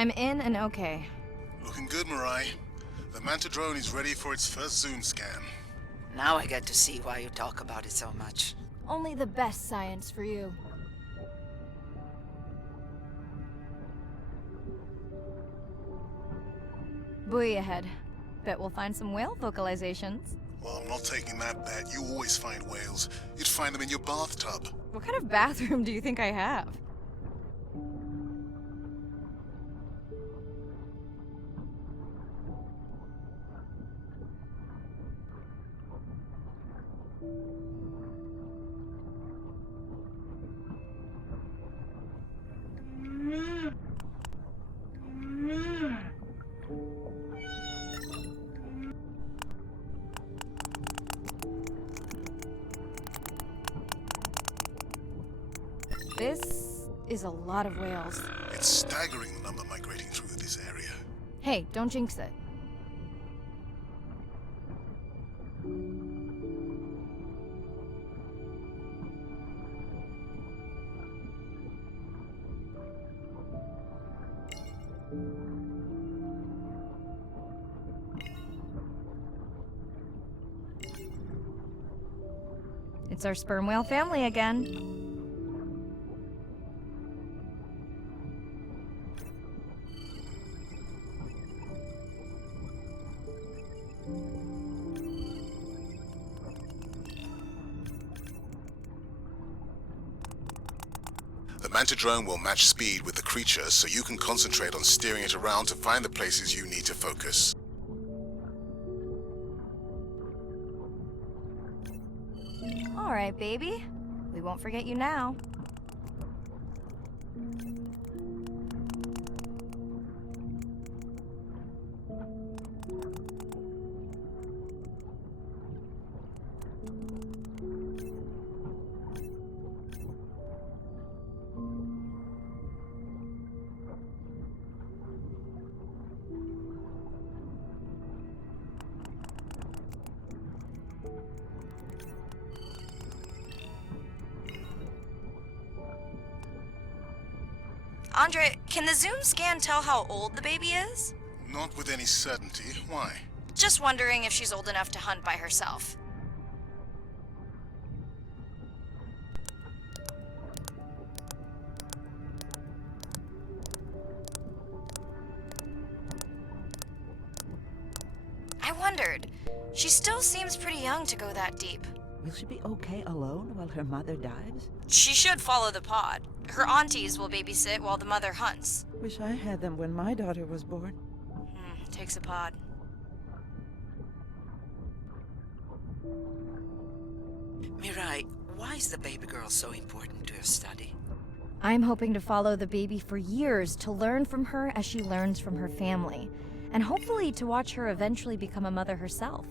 I'm in and okay. Looking good, Mirai. The Manta drone is ready for its first zoom scan. Now I get to see why you talk about it so much. Only the best science for you. Buoy ahead. Bet we'll find some whale vocalizations. Well, I'm not taking that bet. You always find whales. You'd find them in your bathtub. What kind of bathroom do you think I have? This is a lot of whales. It's staggering the number migrating through this area. Hey, don't jinx it. It's our sperm whale family again. The Manta drone will match speed with the creature so you can concentrate on steering it around to find the places you need to focus. All right, baby. We won't forget you now. Andre, can the zoom scan tell how old the baby is? Not with any certainty. Why? Just wondering if she's old enough to hunt by herself. I wondered. She still seems pretty young to go that deep. Will she be okay alone while her mother dives? She should follow the pod. Her aunties will babysit while the mother hunts. Wish I had them when my daughter was born. Takes a pod. Mirai, why is the baby girl so important to your study? I'm hoping to follow the baby for years to learn from her as she learns from her family, and hopefully to watch her eventually become a mother herself.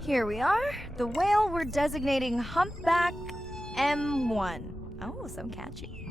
Here we are, the whale we're designating Humpback M1. Oh, so catchy.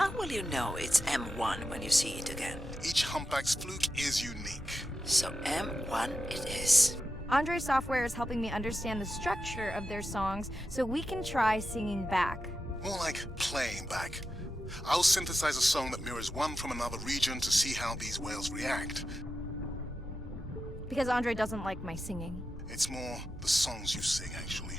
How will you know it's M1 when you see it again? Each humpback's fluke is unique. So M1 it is. Andre Software is helping me understand the structure of their songs so we can try singing back. More like playing back. I'll synthesize a song that mirrors one from another region to see how these whales react. Because Andre doesn't like my singing. It's more the songs you sing, actually.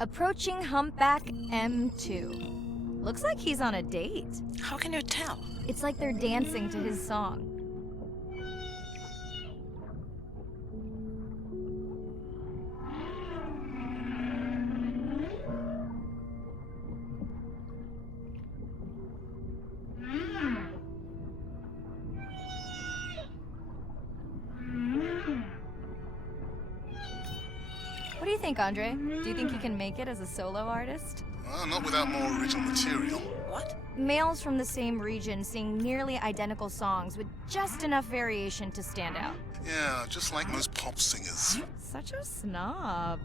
Approaching Humpback M2. Looks like he's on a date. How can you tell? It's like they're dancing to his song. What do you think, Andre? Do you think he can make it as a solo artist? Not without more original material. What? Males from the same region sing nearly identical songs with just enough variation to stand out. Yeah, just like most pop singers. Such a snob.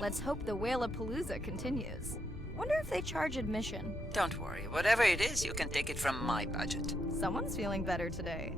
Let's hope the Whalapalooza continues. Wonder if they charge admission. Don't worry, whatever it is, you can take it from my budget. Someone's feeling better today.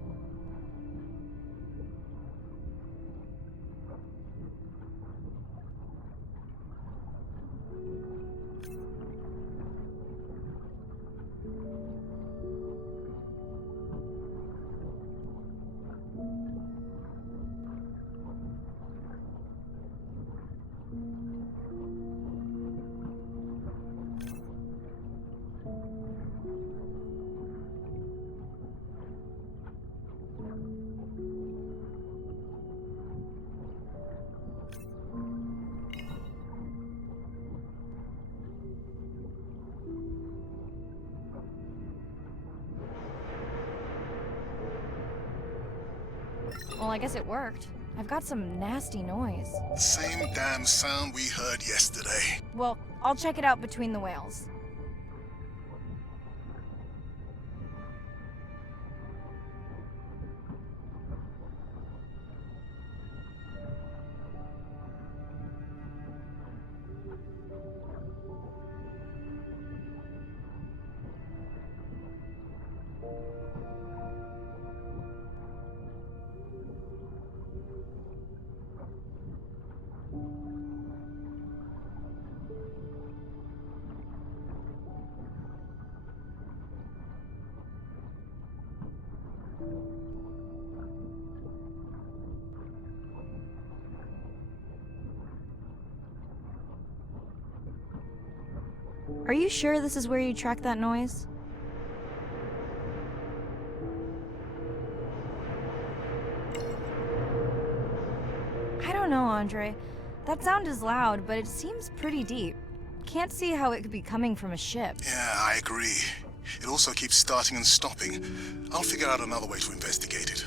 Well, I guess it worked. I've got some nasty noise. Same damn sound we heard yesterday. Well, I'll check it out between the whales. Are you sure this is where you track that noise? I don't know, Andre. That sound is loud, but it seems pretty deep. Can't see how it could be coming from a ship. Yeah, I agree. It also keeps starting and stopping. I'll figure out another way to investigate it.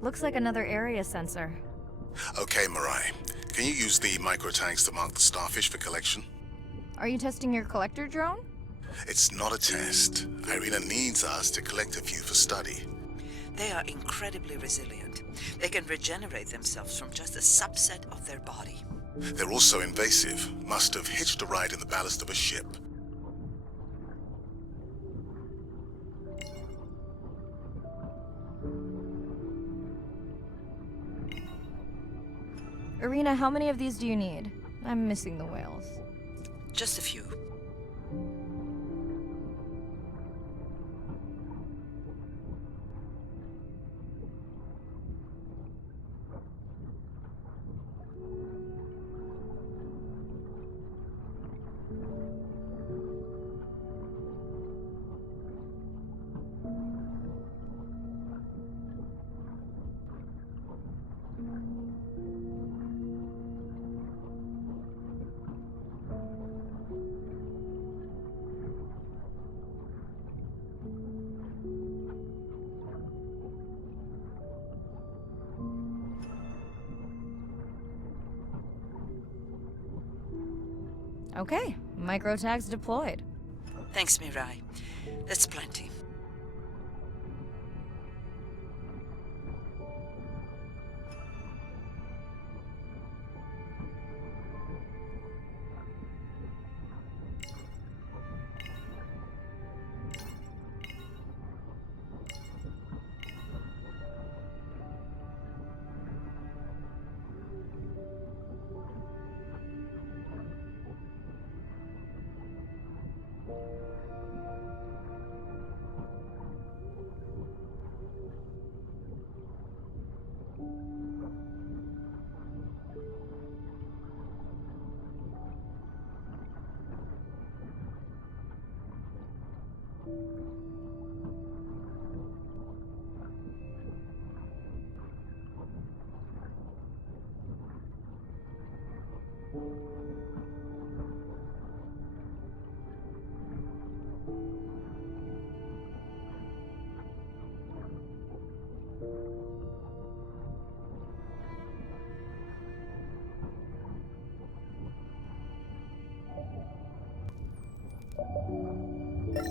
Looks like another area sensor. Okay, Mirai. Can you use the microtags to mark the starfish for collection? Are you testing your collector drone? It's not a test. Irina needs us to collect a few for study. They are incredibly resilient. They can regenerate themselves from just a subset of their body. They're also invasive. Must have hitched a ride in the ballast of a ship. Irina, how many of these do you need? I'm missing the whales. Just a few. Okay, microtags deployed. Thanks, Mirai. That's plenty.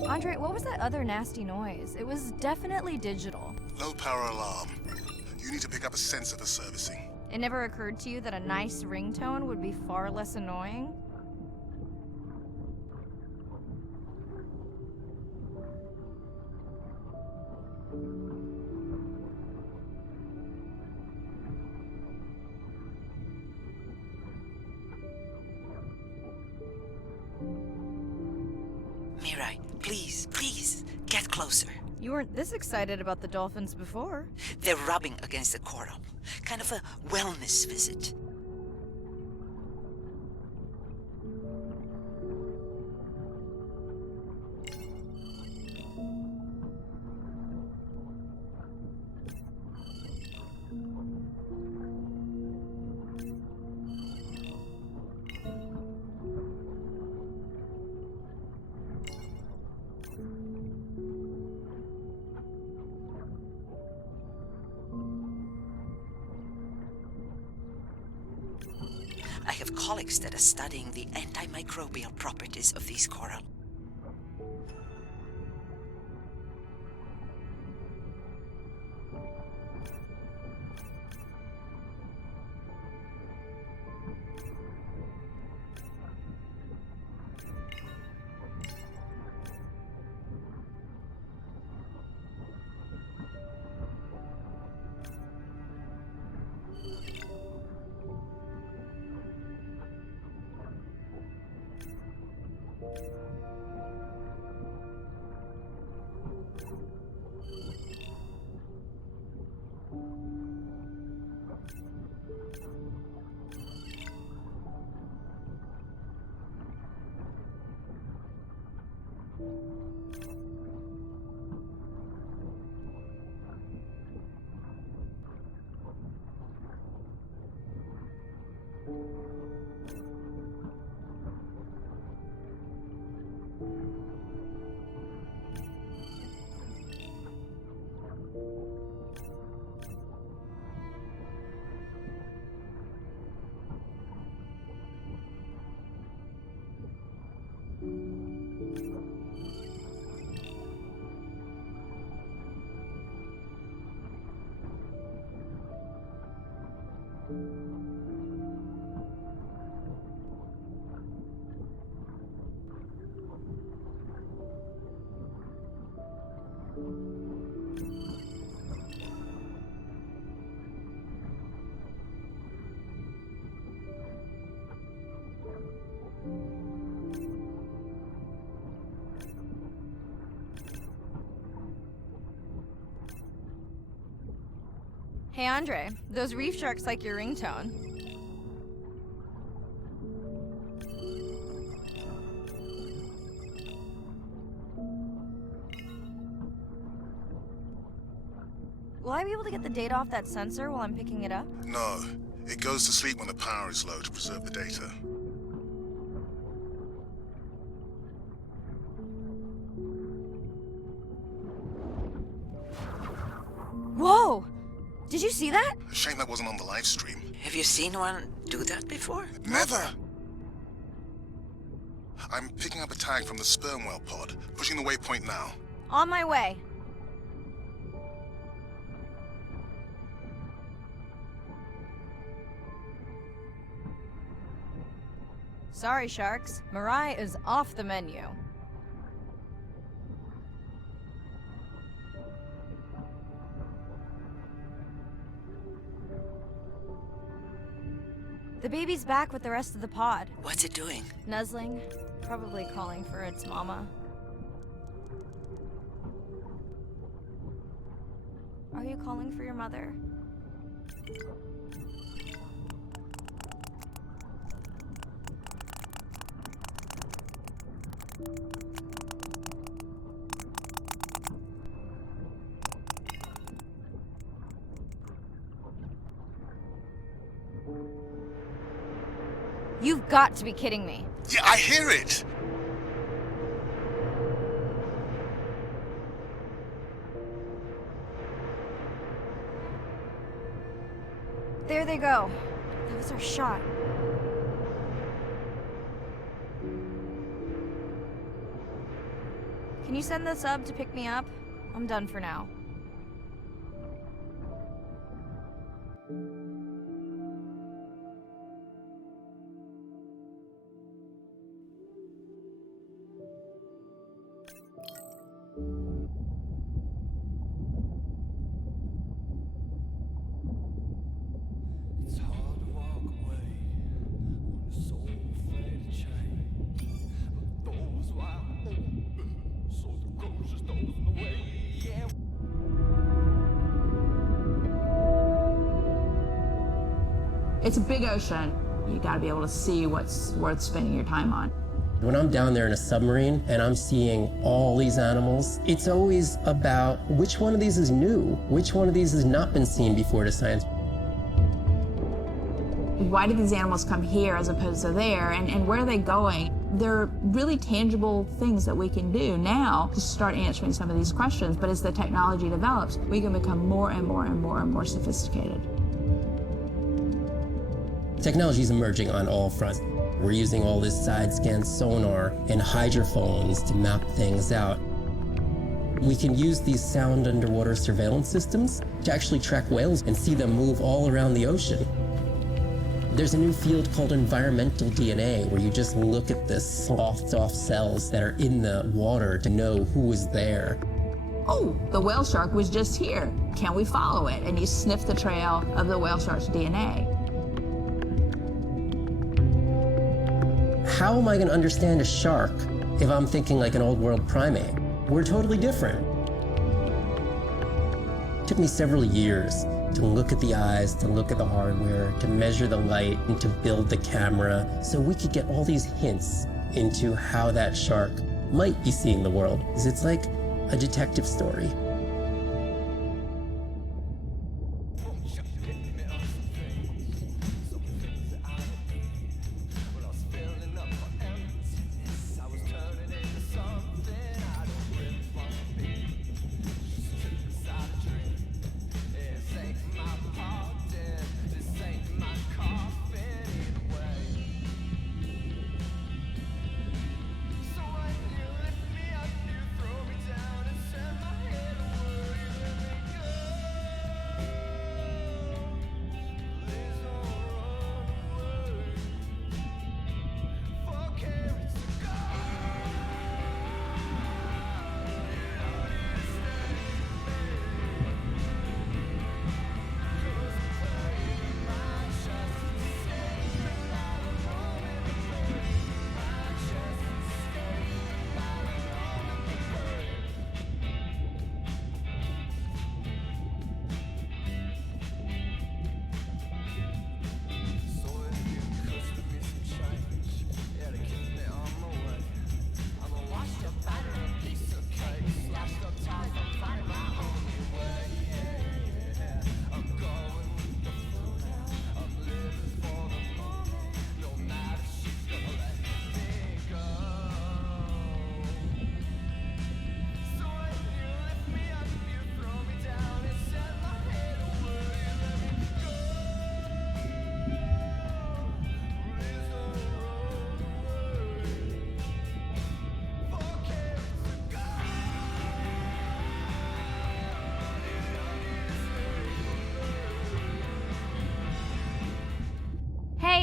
Andre, what was that other nasty noise? It was definitely digital. Low power alarm. You need to pick up a sensor for servicing. It never occurred to you that a nice ringtone would be far less annoying? Mirai, please, get closer. You weren't this excited about the dolphins before. They're rubbing against the coral. Kind of a wellness visit. I have colleagues that are studying the antimicrobial properties of these coral. Hey Andre, those reef sharks like your ringtone. Will I be able to get the data off that sensor while I'm picking it up? No, it goes to sleep when the power is low to preserve the data. Whoa! Did you see that? Shame that wasn't on the live stream. Have you seen one do that before? Never! I'm picking up a tag from the sperm whale pod, pushing the waypoint now. On my way. Sorry, sharks. Mirai is off the menu. The baby's back with the rest of the pod. What's it doing? Nuzzling, probably calling for its mama. Are you calling for your mother? You've got to be kidding me. Yeah, I hear it! There they go. That was our shot. Can you send the sub to pick me up? I'm done for now. It's hard to walk away when the soul faded chain. But those wide open, so the ghost just throws in the way. Yeah. It's a big ocean. You gotta be able to see what's worth spending your time on. When I'm down there in a submarine and I'm seeing all these animals, it's always about which one of these is new, which one of these has not been seen before to science. Why did these animals come here as opposed to there, and where are they going? There are really tangible things that we can do now to start answering some of these questions, but as the technology develops, we can become more and more and more and more sophisticated. Technology is emerging on all fronts. We're using all this side-scan sonar and hydrophones to map things out. We can use these sound underwater surveillance systems to actually track whales and see them move all around the ocean. There's a new field called environmental DNA, where you just look at the sloughed-off cells that are in the water to know who is there. Oh, the whale shark was just here. Can we follow it? And you sniff the trail of the whale shark's DNA. How am I going to understand a shark if I'm thinking like an old world primate? We're totally different. It took me several years to look at the eyes, to look at the hardware, to measure the light, and to build the camera so we could get all these hints into how that shark might be seeing the world. It's like a detective story.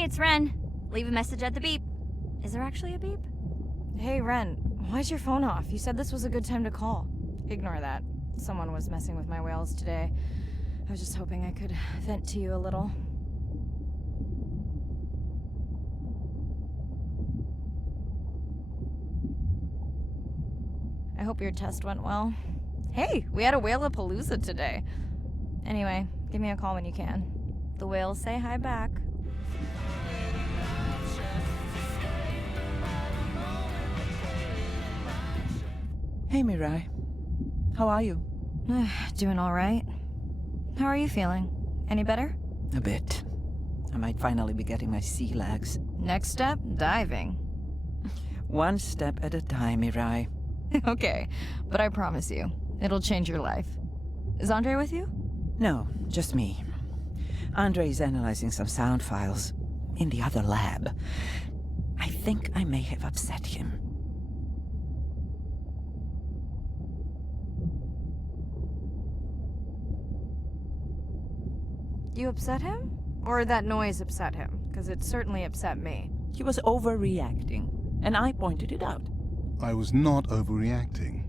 it's Ren. Leave a message at the beep. Is there actually a beep? Hey, Ren, why's your phone off? You said this was a good time to call. Ignore that. Someone was messing with my whales today. I was just hoping I could vent to you a little. I hope your test went well. Hey, we had a whale-a-palooza today. Anyway, give me a call when you can. The whales say hi back. Hey, Mirai. How are you? Doing all right. How are you feeling? Any better? A bit. I might finally be getting my sea legs. Next step, diving. One step at a time, Mirai. Okay, but I promise you, it'll change your life. Is Andre with you? No, just me. Andre is analyzing some sound files in the other lab. I think I may have upset him. You upset him? Or that noise upset him? Because it certainly upset me. He was overreacting, and I pointed it out. I was not overreacting.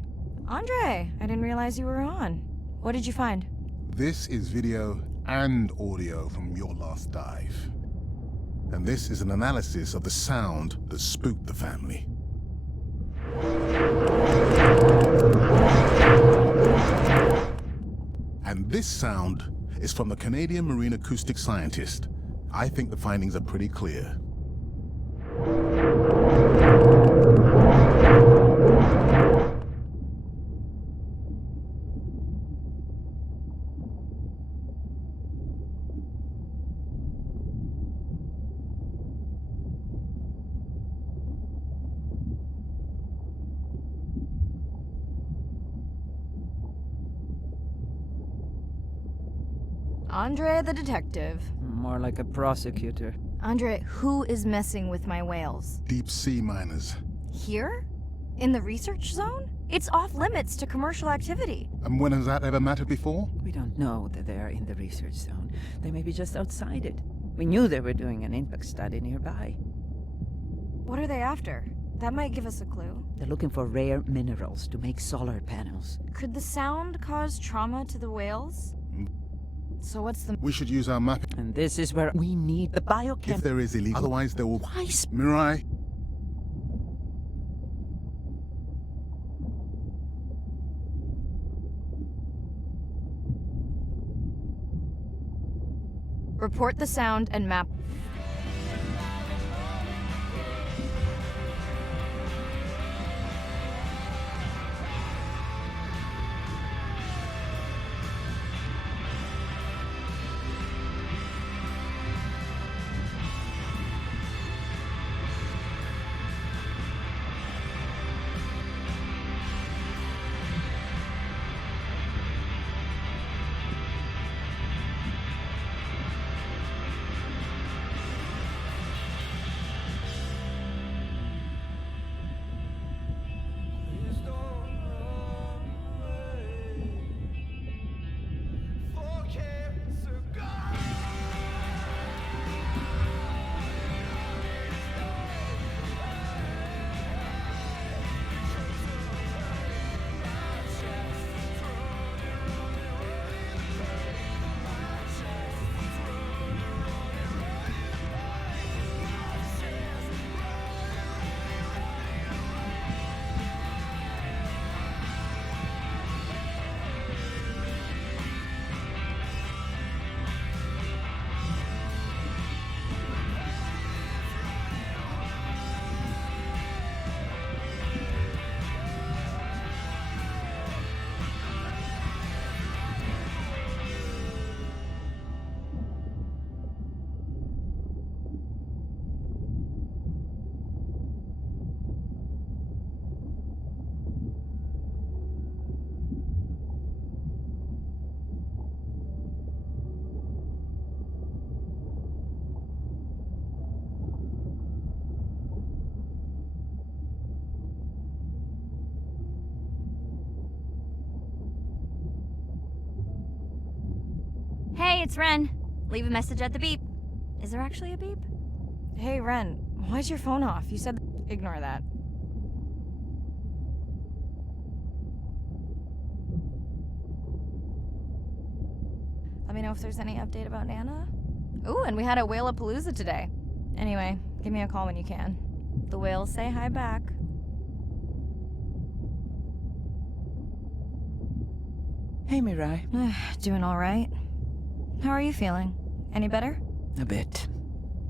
Andre, I didn't realize you were on. What did you find? This is video and audio from your last dive. And this is an analysis of the sound that spooked the family. And this sound is from the Canadian marine acoustic scientist. I think the findings are pretty clear. Andre the detective. More like a prosecutor. Andre, who is messing with my whales? Deep sea miners. Here? In the research zone? It's off limits to commercial activity. And when has that ever mattered before? We don't know that they are in the research zone. They may be just outside it. We knew they were doing an impact study nearby. What are they after? That might give us a clue. They're looking for rare minerals to make solar panels. Could the sound cause trauma to the whales? So what's the... We should use our map And this is where we need the if biochem... there is illegal. Otherwise, there will... Why Mirai, Report the sound and map... Please don't run away. For cancer, God. Hey, it's Ren. Leave a message at the beep. Is there actually a beep? Hey, Ren, why's your phone off? You said... Ignore that. Let me know if there's any update about Nana. Ooh, and we had a Whale-a-Palooza today. Anyway, give me a call when you can. The whales say hi back. Hey, Mirai. Doing all right. How are you feeling? Any better? A bit.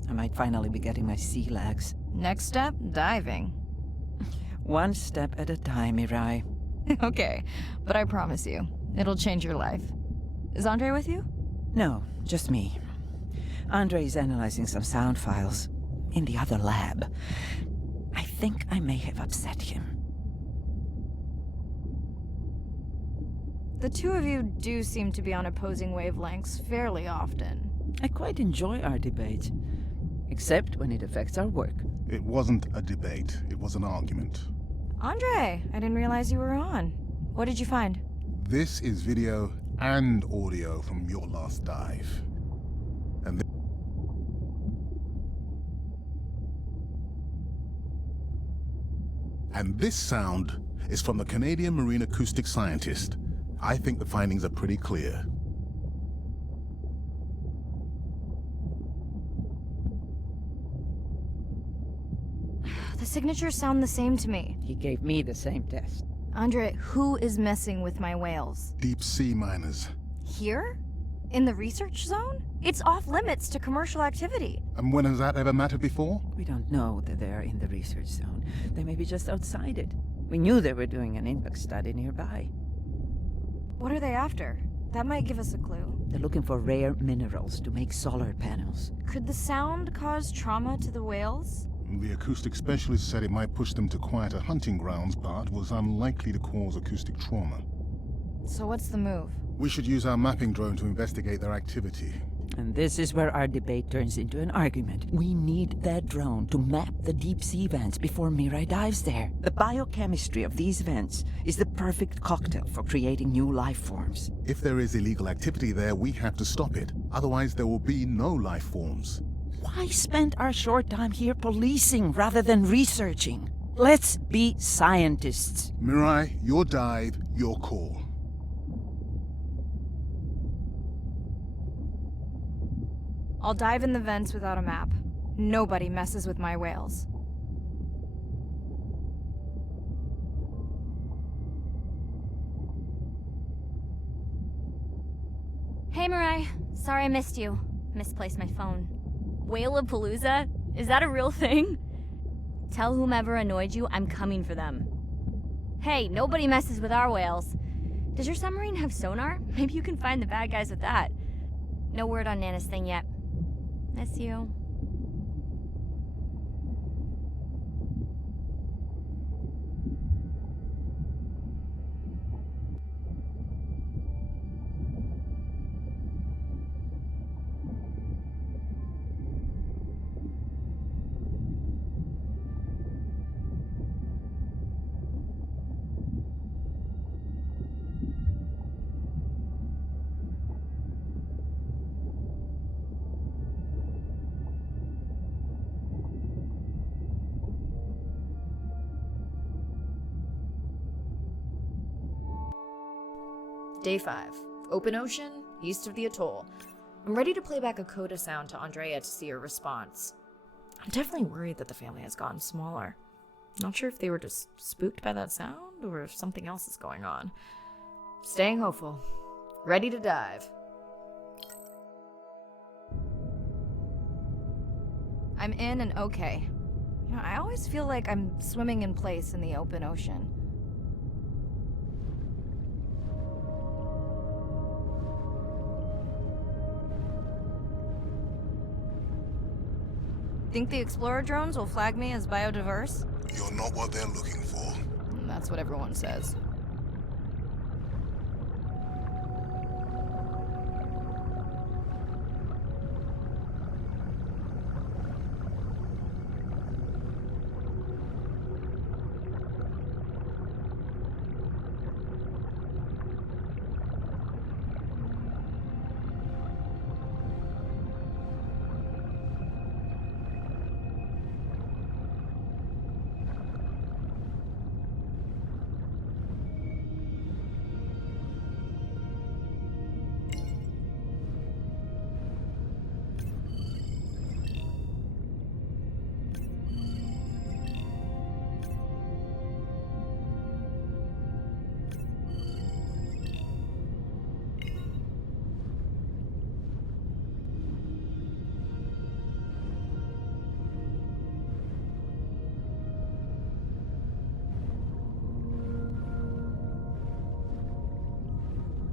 I might finally be getting my sea legs. Next step, diving. One step at a time, Mirai. Okay, but I promise you, it'll change your life. Is Andre with you? No, just me. Andre is analyzing some sound files in the other lab. I think I may have upset him. The two of you do seem to be on opposing wavelengths fairly often. I quite enjoy our debates, except when it affects our work. It wasn't a debate, it was an argument. Andre, I didn't realize you were on. What did you find? This is video and audio from your last dive. And this sound is from the Canadian marine acoustic scientist. I think the findings are pretty clear. The signatures sound the same to me. He gave me the same test. Andre, who is messing with my whales? Deep sea miners. Here? In the research zone? It's off limits to commercial activity. And when has that ever mattered before? We don't know that they're in the research zone. They may be just outside it. We knew they were doing an impact study nearby. What are they after? That might give us a clue. They're looking for rare minerals to make solar panels. Could the sound cause trauma to the whales? The acoustic specialist said it might push them to quieter hunting grounds, but was unlikely to cause acoustic trauma. So what's the move? We should use our mapping drone to investigate their activity. And this is where our debate turns into an argument. We need that drone to map the deep sea vents before Mirai dives there. The biochemistry of these vents is the perfect cocktail for creating new life forms. If there is illegal activity there, we have to stop it. Otherwise, there will be no life forms. Why spend our short time here policing rather than researching? Let's be scientists. Mirai, your dive, your call. I'll dive in the vents without a map. Nobody messes with my whales. Hey, Mirai. Sorry I missed you. Misplaced my phone. Whale-a-Palooza? Is that a real thing? Tell whomever annoyed you I'm coming for them. Hey, nobody messes with our whales. Does your submarine have sonar? Maybe you can find the bad guys with that. No word on Nana's thing yet. Miss you. Day 5. Open ocean, east of the atoll. I'm ready to play back a coda sound to Andrea to see her response. I'm definitely worried that the family has gotten smaller. Not sure if they were just spooked by that sound or if something else is going on. Staying hopeful. Ready to dive. I'm in and okay. You know, I always feel like I'm swimming in place in the open ocean. Think the Explorer drones will flag me as biodiverse? You're not what they're looking for. That's what everyone says.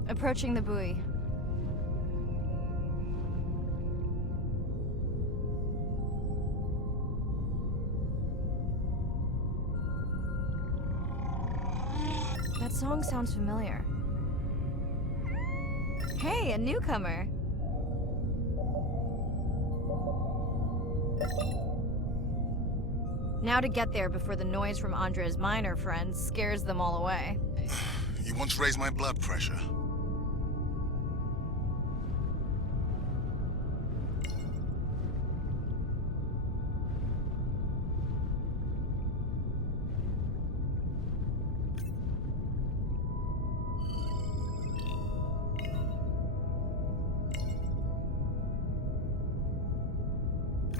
Approaching the buoy. That song sounds familiar. Hey, a newcomer! Now to get there before the noise from Andre's minor friends scares them all away. You once raised my blood pressure.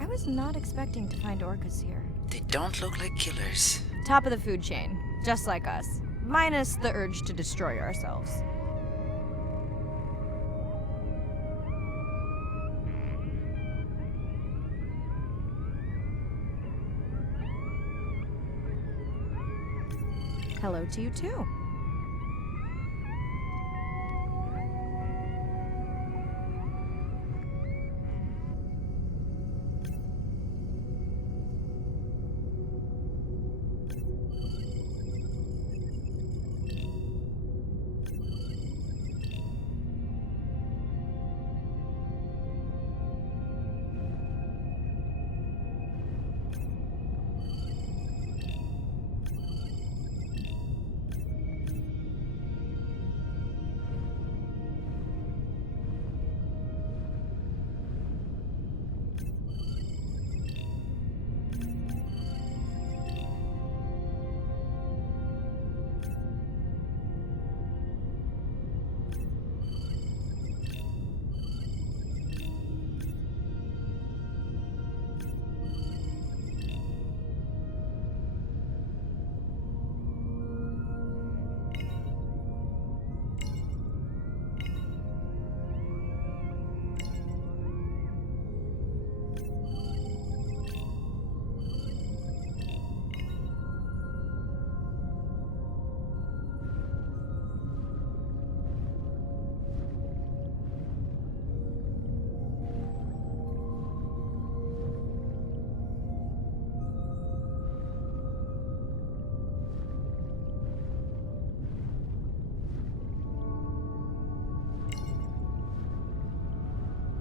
I was not expecting to find orcas here. They don't look like killers. Top of the food chain, just like us. Minus the urge to destroy ourselves. Hello to you too.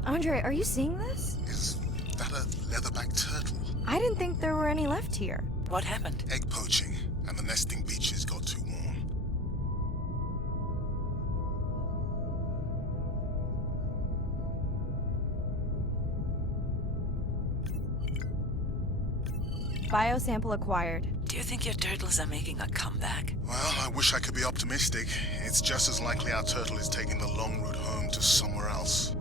Andre, are you seeing this? Is that a leatherback turtle? I didn't think there were any left here. What happened? Egg poaching, and the nesting beaches got too warm. Biosample acquired. Do you think your turtles are making a comeback? Well, I wish I could be optimistic. It's just as likely our turtle is taking the long route home to somewhere else.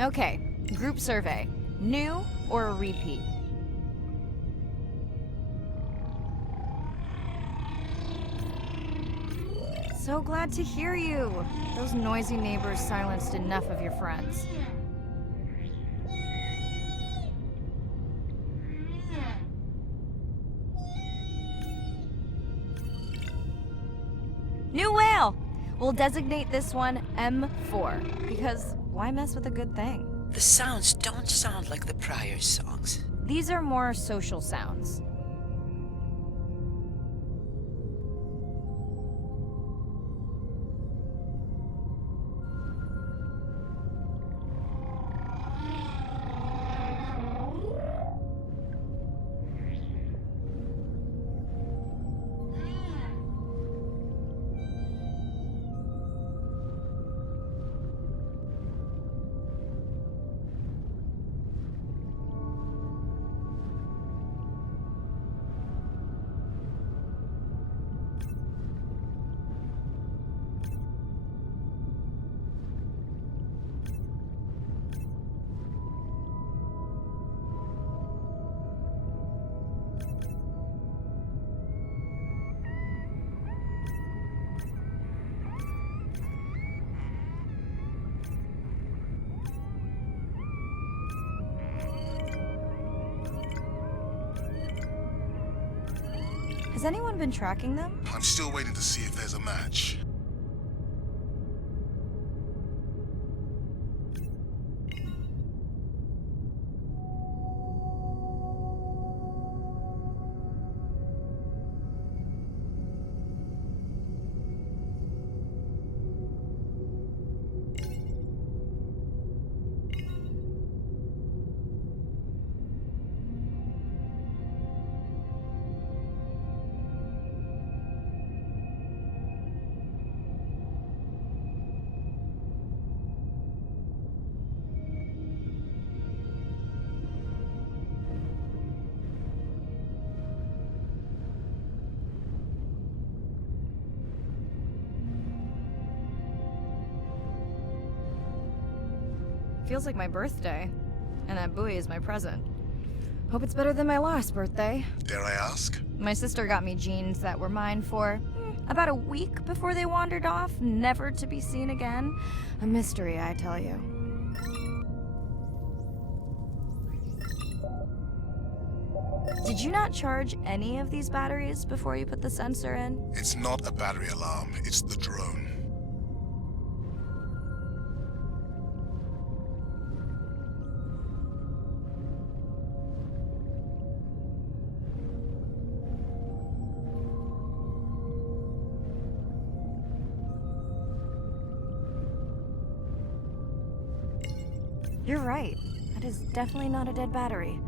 Okay, group survey. New or a repeat? So glad to hear you. Those noisy neighbors silenced enough of your friends. New whale! We'll designate this one M4, because why mess with a good thing? The sounds don't sound like the prior songs. These are more social sounds. Has anyone been tracking them? I'm still waiting to see if there's a match. Feels like my birthday. And that buoy is my present. Hope it's better than my last birthday. Dare I ask? My sister got me jeans that were mine for about a week before they wandered off, never to be seen again. A mystery, I tell you. Did you not charge any of these batteries before you put the sensor in? It's not a battery alarm, it's the drone. You're right. That is definitely not a dead battery.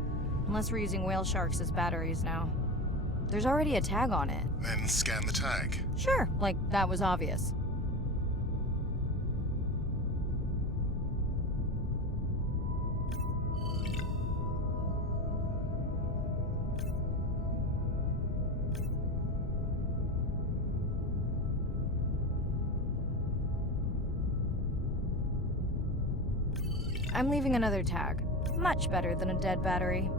Unless we're using whale sharks as batteries now. There's already a tag on it. Then scan the tag. Sure, like that was obvious. I'm leaving another tag. Much better than a dead battery.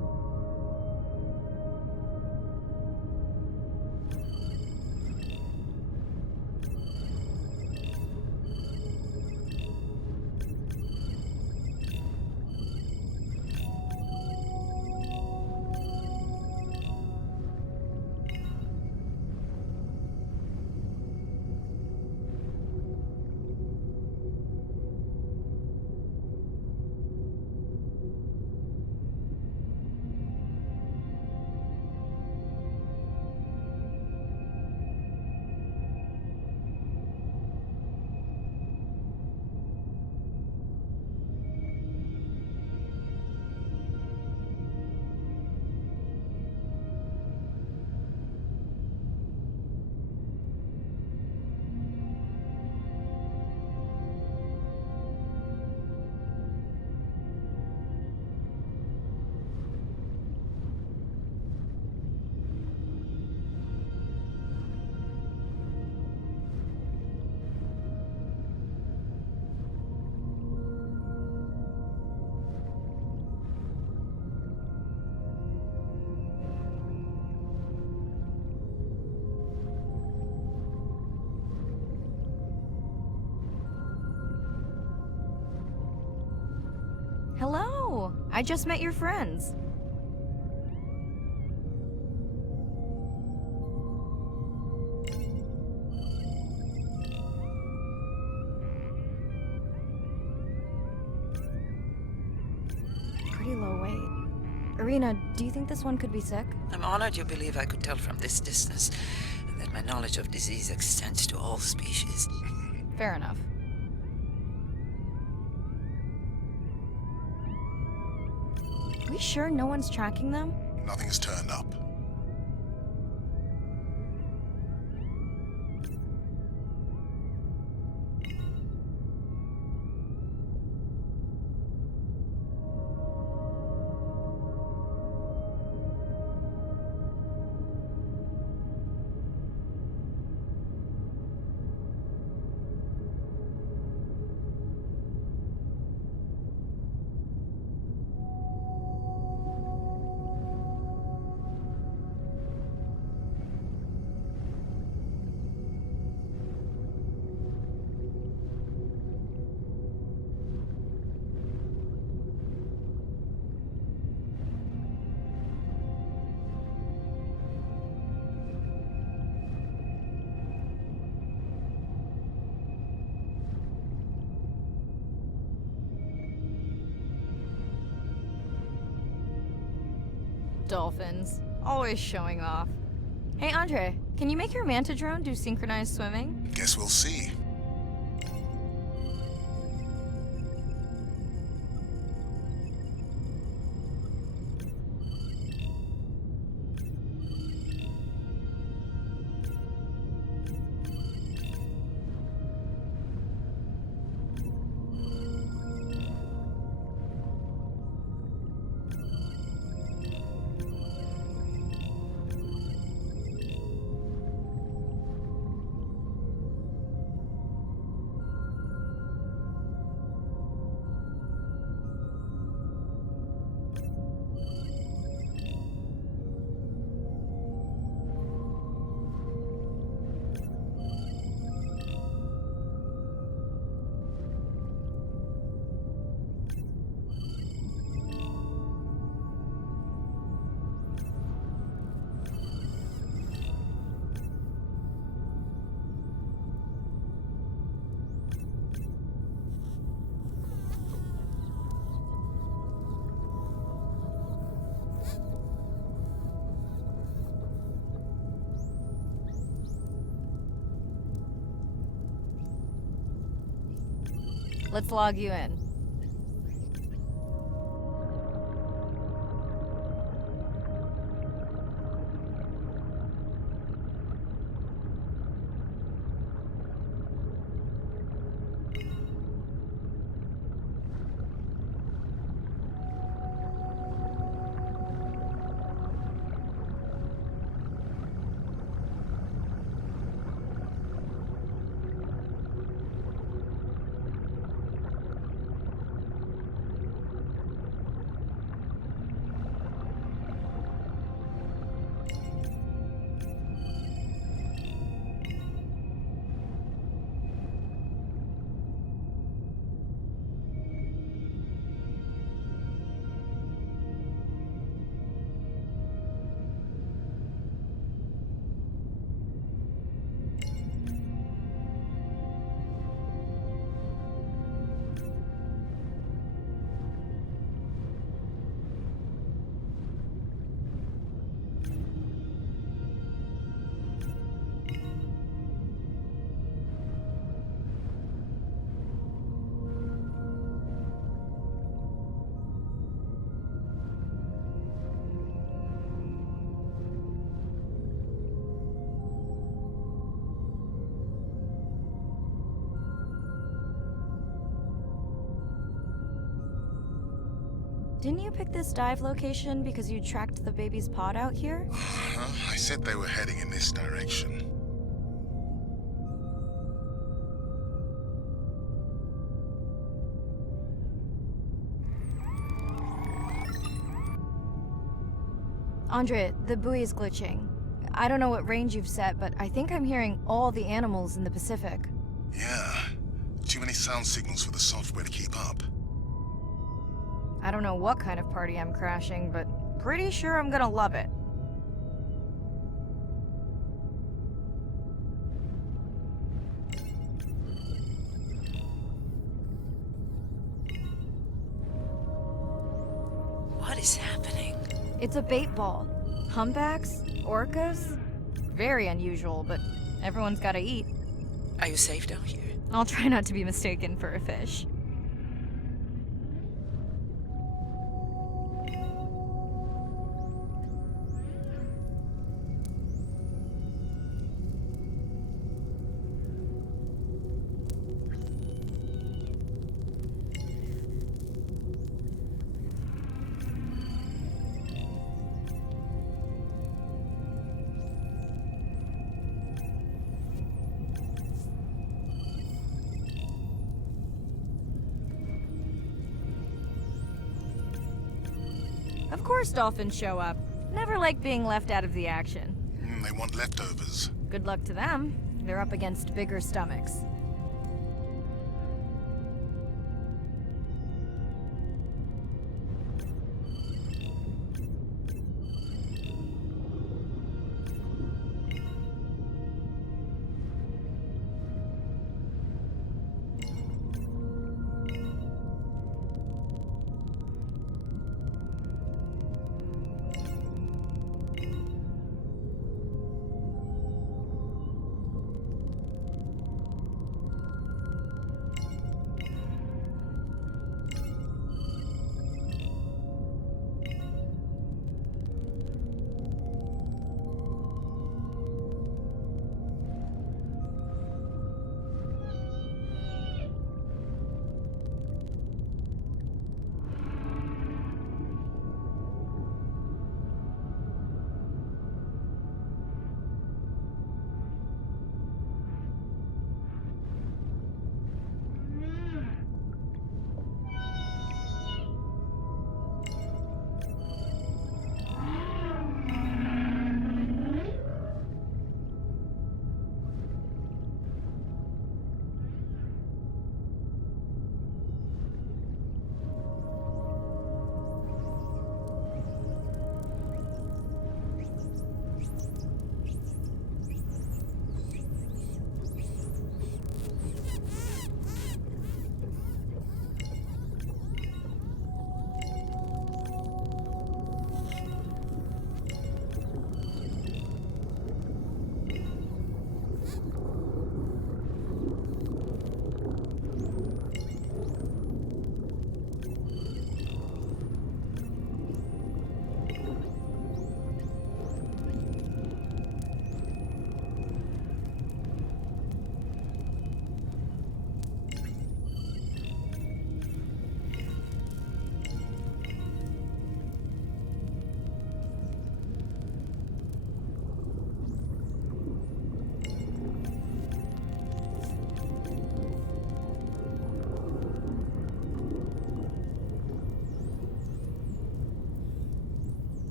Hello! I just met your friends. Pretty low weight. Irina, do you think this one could be sick? I'm honored you believe I could tell from this distance that my knowledge of disease extends to all species. Fair enough. Are we sure no one's tracking them? Nothing's turned up. Dolphins. Always showing off. Hey, Andre, can you make your manta drone do synchronized swimming? Guess we'll see. Let's log you in. Didn't you pick this dive location because you tracked the baby's pod out here? I said they were heading in this direction. Andre, the buoy's glitching. I don't know what range you've set, but I think I'm hearing all the animals in the Pacific. Yeah. Too many sound signals for the software to keep up. I don't know what kind of party I'm crashing, but pretty sure I'm gonna love it. What is happening? It's a bait ball. Humpbacks? Orcas? Very unusual, but everyone's gotta eat. Are you safe down here? I'll try not to be mistaken for a fish. Of course dolphins show up. Never like being left out of the action. They want leftovers. Good luck to them. They're up against bigger stomachs.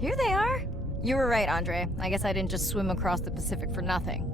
Here they are. You were right, Andre. I guess I didn't just swim across the Pacific for nothing.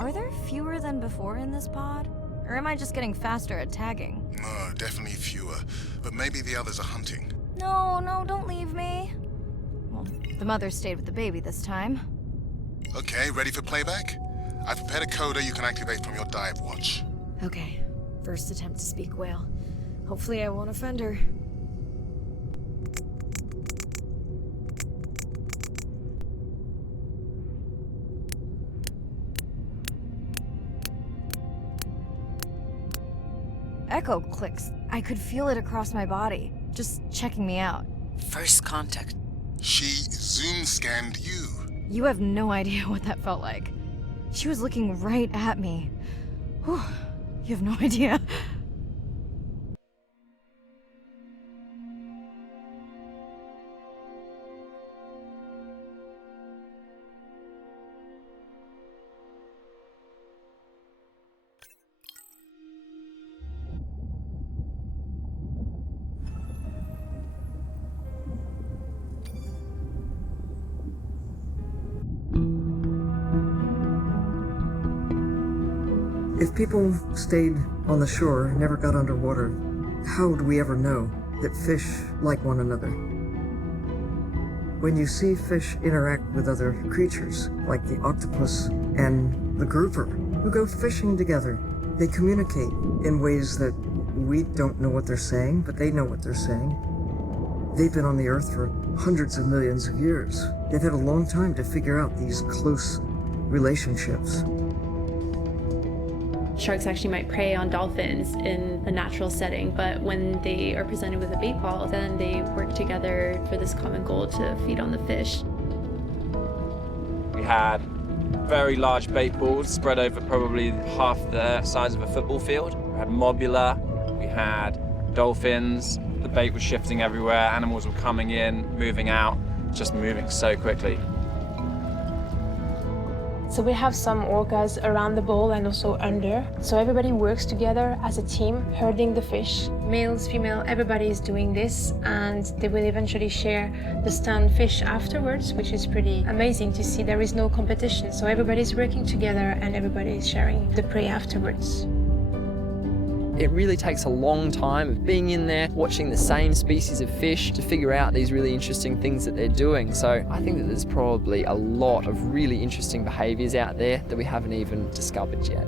Are there fewer than before in this pod? Or am I just getting faster at tagging? No, definitely fewer. But maybe the others are hunting. No, don't leave me. Well, the mother stayed with the baby this time. Okay, ready for playback? I've prepared a coda you can activate from your dive watch. Okay, first attempt to speak whale. Hopefully I won't offend her. Echo clicks. I could feel it across my body, just checking me out. First contact. She zoom scanned you. You have no idea what that felt like. She was looking right at me. Whew, you have no idea. If people stayed on the shore, never got underwater, how would we ever know that fish like one another? When you see fish interact with other creatures, like the octopus and the grouper, who go fishing together, they communicate in ways that we don't know what they're saying, but they know what they're saying. They've been on the Earth for hundreds of millions of years. They've had a long time to figure out these close relationships. Sharks actually might prey on dolphins in a natural setting, but when they are presented with a bait ball, then they work together for this common goal to feed on the fish. We had very large bait balls spread over probably half the size of a football field. We had mobula, we had dolphins, the bait was shifting everywhere, animals were coming in, moving out, just moving so quickly. So we have some orcas around the bowl and also under. So everybody works together as a team, herding the fish. Males, female, everybody is doing this, and they will eventually share the stunned fish afterwards, which is pretty amazing to see. There is no competition, so everybody's working together and everybody is sharing the prey afterwards. It really takes a long time of being in there, watching the same species of fish to figure out these really interesting things that they're doing. So I think that there's probably a lot of really interesting behaviours out there that we haven't even discovered yet.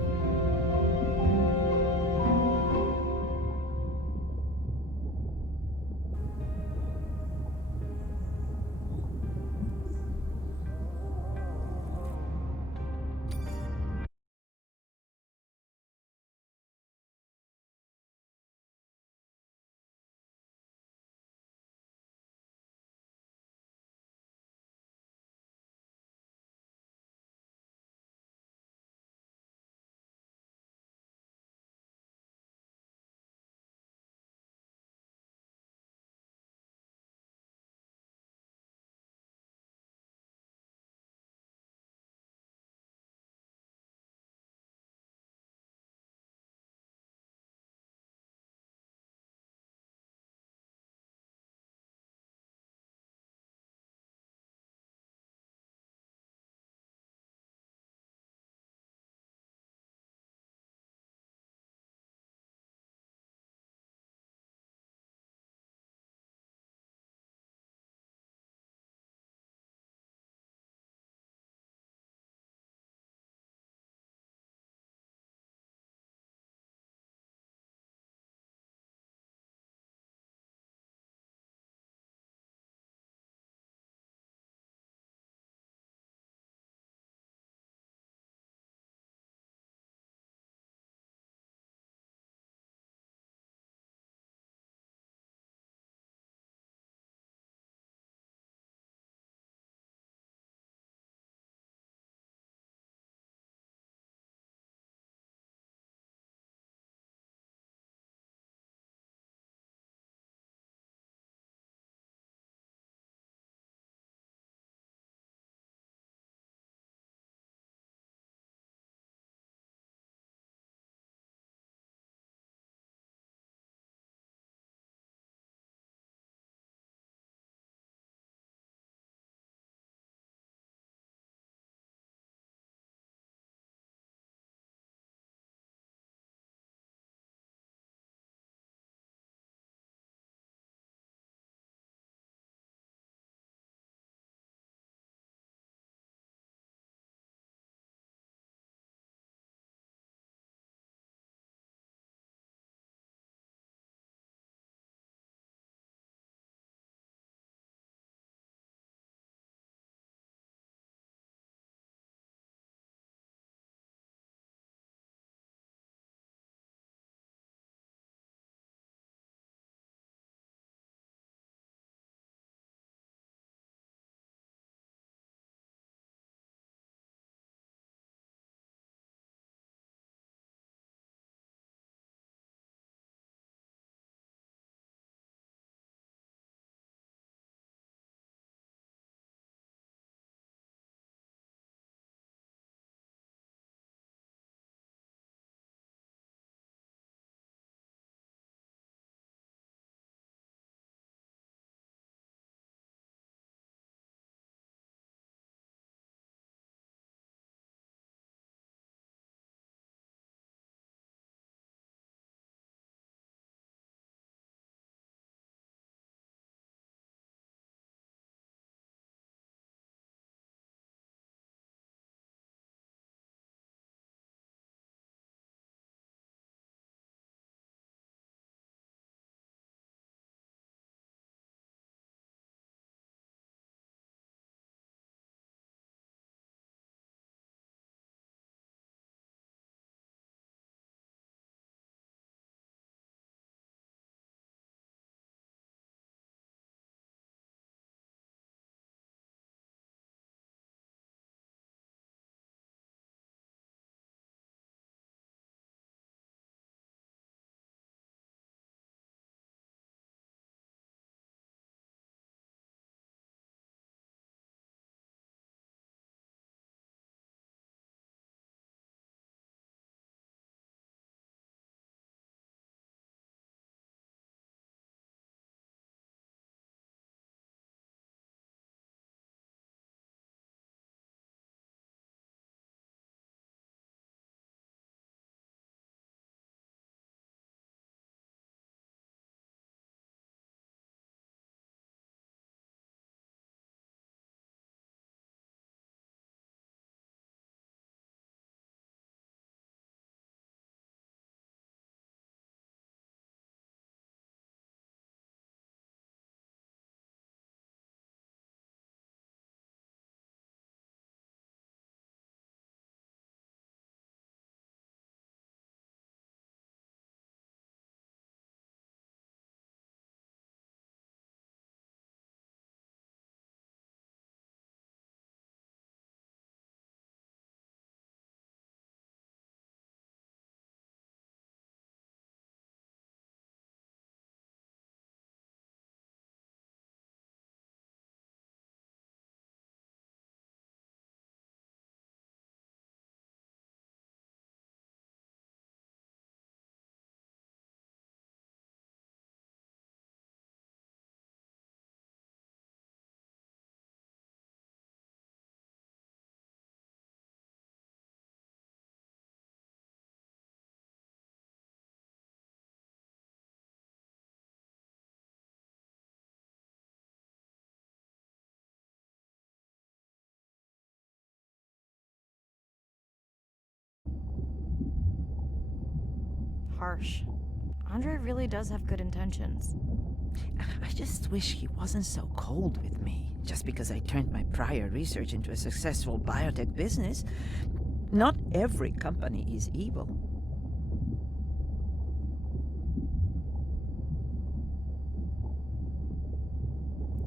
harsh. Andre really does have good intentions. I just wish he wasn't so cold with me, just because I turned my prior research into a successful biotech business. Not every company is evil.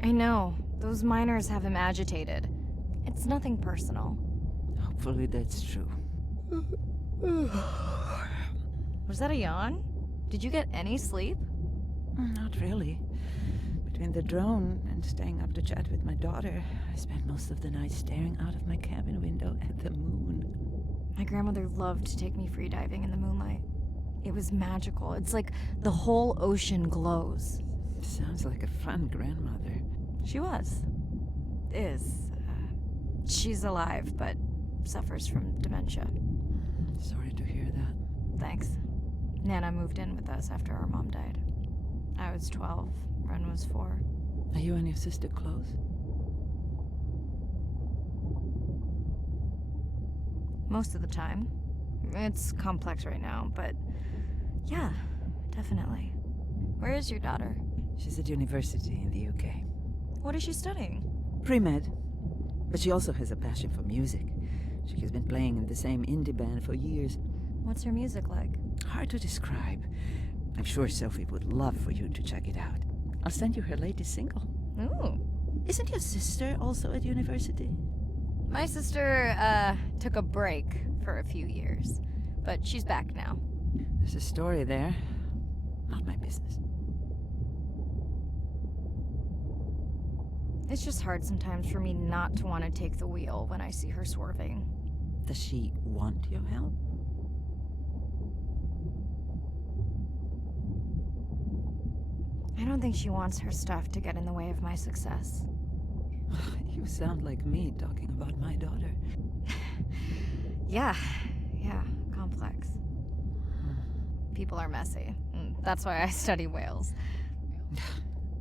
I know. Those miners have him agitated. It's nothing personal. Hopefully that's true. Was that a yawn? Did you get any sleep? Not really. Between the drone and staying up to chat with my daughter, I spent most of the night staring out of my cabin window at the moon. My grandmother loved to take me freediving in the moonlight. It was magical. It's like the whole ocean glows. Sounds like a fun grandmother. She was. She's alive, but suffers from dementia. Sorry to hear that. Thanks. Nana moved in with us after our mom died. I was 12. Ren was 4. Are you and your sister close? Most of the time. It's complex right now, but yeah, definitely. Where is your daughter? She's at university in the UK. What is she studying? Pre-med. But she also has a passion for music. She has been playing in the same indie band for years. What's her music like? Hard to describe. I'm sure Sophie would love for you to check it out. I'll send you her latest single. Ooh. Isn't your sister also at university? My sister, took a break for a few years, but she's back now. There's a story there. Not my business. It's just hard sometimes for me not to want to take the wheel when I see her swerving. Does she want your help? I don't think she wants her stuff to get in the way of my success. You sound like me talking about my daughter. Yeah, complex. People are messy. That's why I study whales.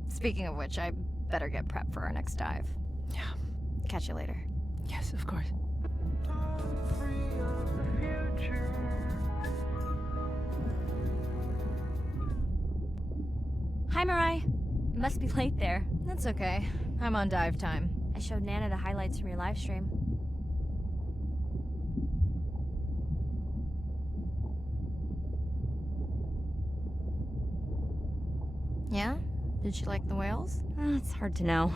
Speaking of which, I better get prepped for our next dive. Yeah. Catch you later. Yes, of course. Hi, Mirai. It must be late there. That's okay. I'm on dive time. I showed Nana the highlights from your live stream. Yeah? Did she like the whales? It's hard to know.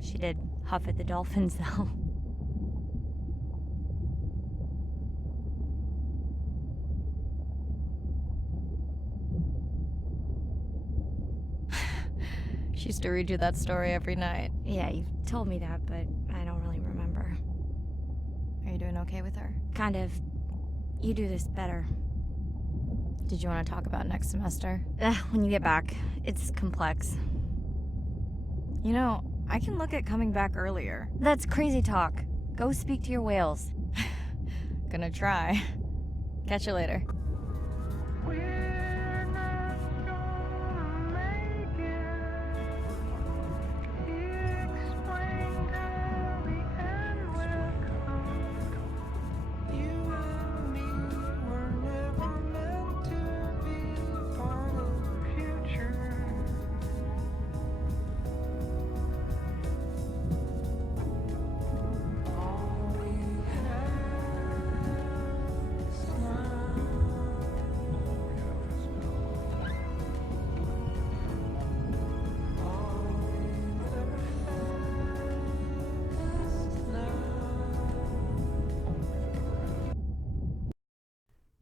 She did huff at the dolphins, though. She used to read you that story every night. Yeah, you've told me that, but I don't really remember. Are you doing okay with her? Kind of. You do this better. Did you want to talk about next semester? When you get back. It's complex. You know, I can look at coming back earlier. That's crazy talk. Go speak to your whales. Gonna try. Catch you later.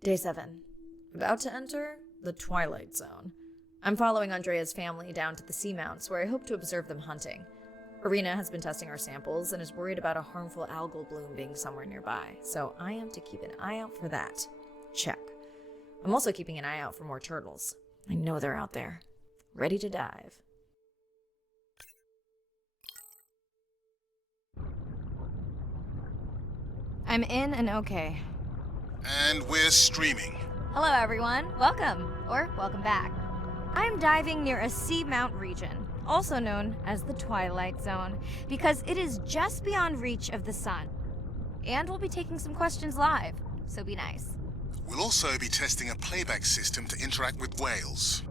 Day 7. About to enter the Twilight Zone. I'm following Andrea's family down to the seamounts where I hope to observe them hunting. Irina has been testing our samples and is worried about a harmful algal bloom being somewhere nearby, so I am to keep an eye out for that. Check. I'm also keeping an eye out for more turtles. I know they're out there, ready to dive. I'm in and okay. And we're streaming. Hello everyone, welcome, or welcome back. I'm diving near a seamount region, also known as the Twilight Zone, because it is just beyond reach of the sun. And we'll be taking some questions live, so be nice. We'll also be testing a playback system to interact with whales.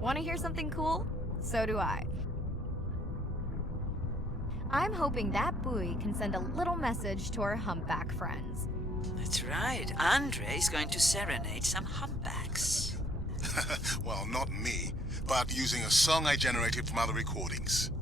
Want to hear something cool? So do I. I'm hoping that buoy can send a little message to our humpback friends. That's right. Andre is going to serenade some humpbacks. Well, not me, but using a song I generated from other recordings.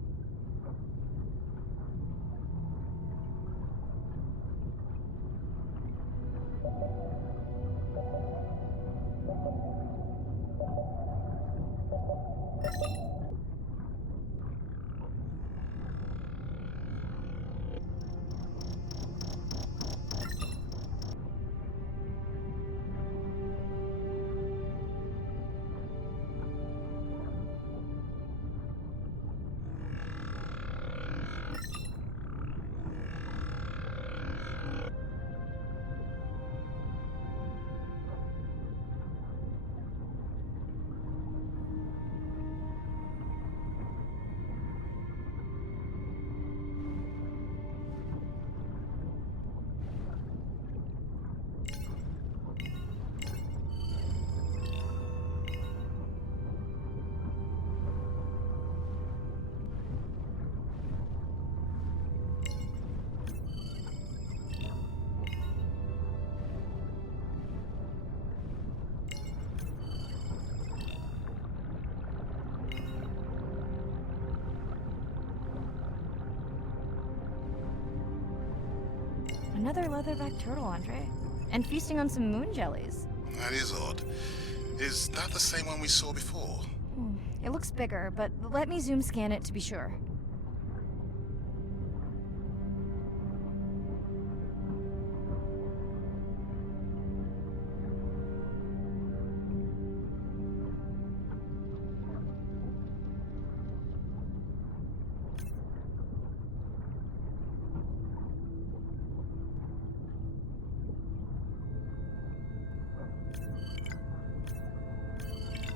Another leatherback turtle, Andre. And feasting on some moon jellies. That is odd. Is that the same one we saw before? It looks bigger, but let me zoom scan it to be sure.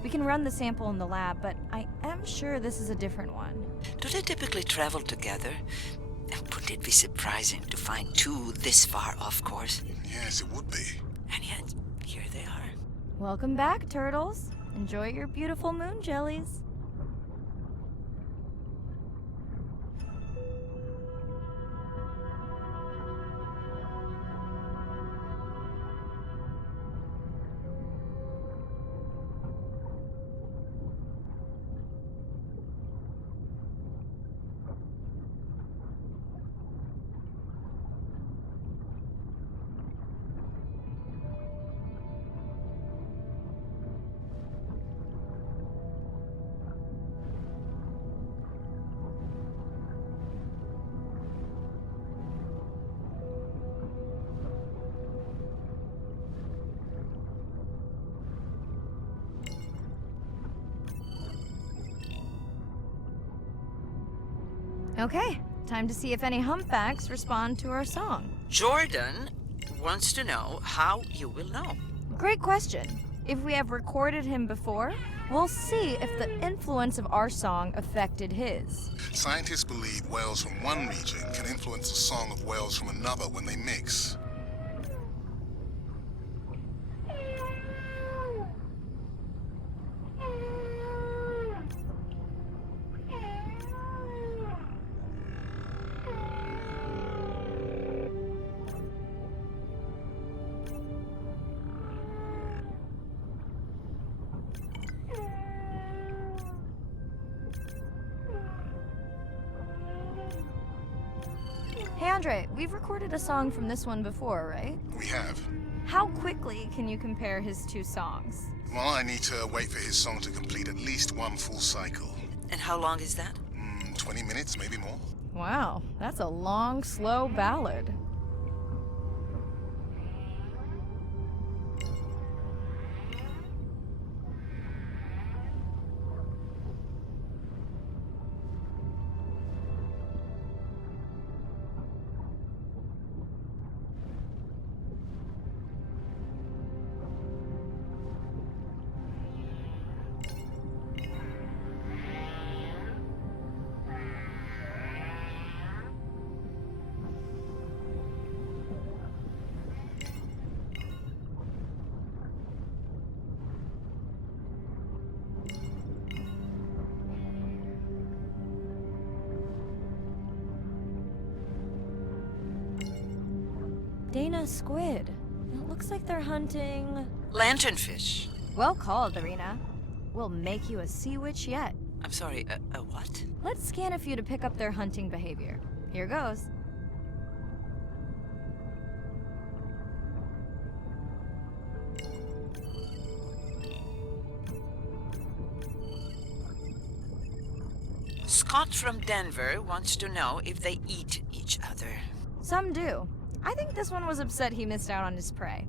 We can run the sample in the lab, but I am sure this is a different one. Do they typically travel together? And wouldn't it be surprising to find two this far off course? Yes, it would be. And yet, here they are. Welcome back, turtles. Enjoy your beautiful moon jellies. Okay, time to see if any humpbacks respond to our song. Jordan wants to know how you will know. Great question. If we have recorded him before, we'll see if the influence of our song affected his. Scientists believe whales from one region can influence the song of whales from another when they mix. Hey Andre, we've recorded a song from this one before, right? We have. How quickly can you compare his two songs? Well, I need to wait for his song to complete at least one full cycle. And how long is that? 20 minutes, maybe more. Wow, that's a long, slow ballad. Dana squid. It looks like they're hunting... Lanternfish. Well called, Irina. We'll make you a sea witch yet. I'm sorry, a what? Let's scan a few to pick up their hunting behavior. Here goes. Scott from Denver wants to know if they eat each other. Some do. I think this one was upset he missed out on his prey.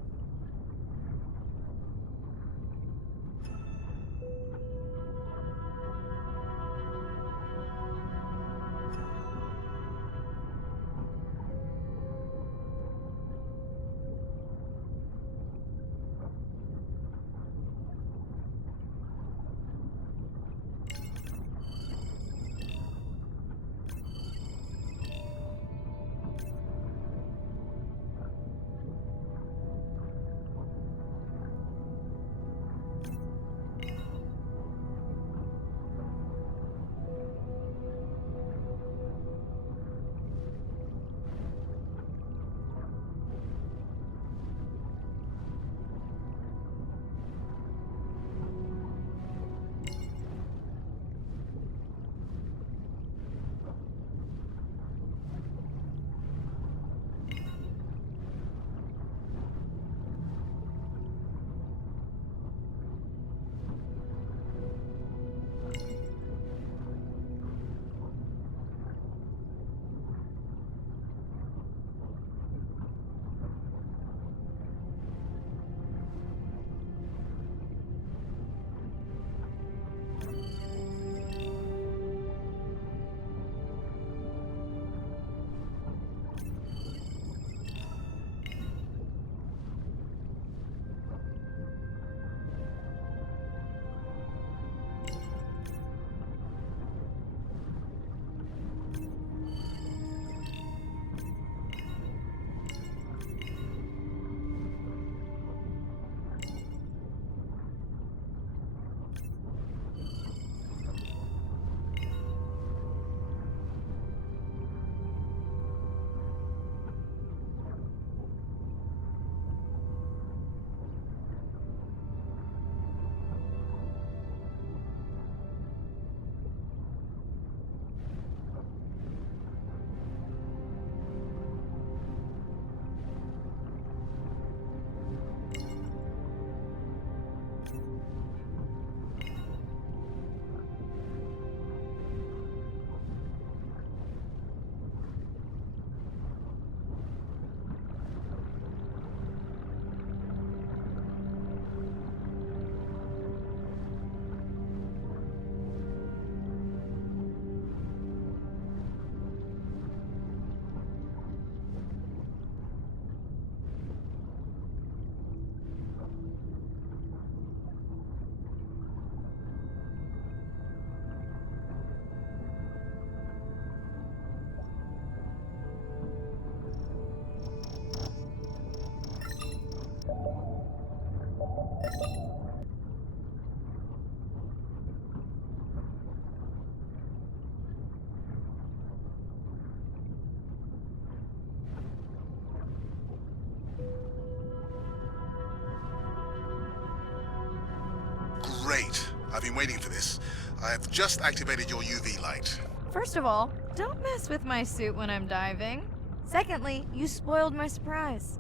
been waiting for this. I've just activated your UV light. First of all, don't mess with my suit when I'm diving. Secondly, you spoiled my surprise.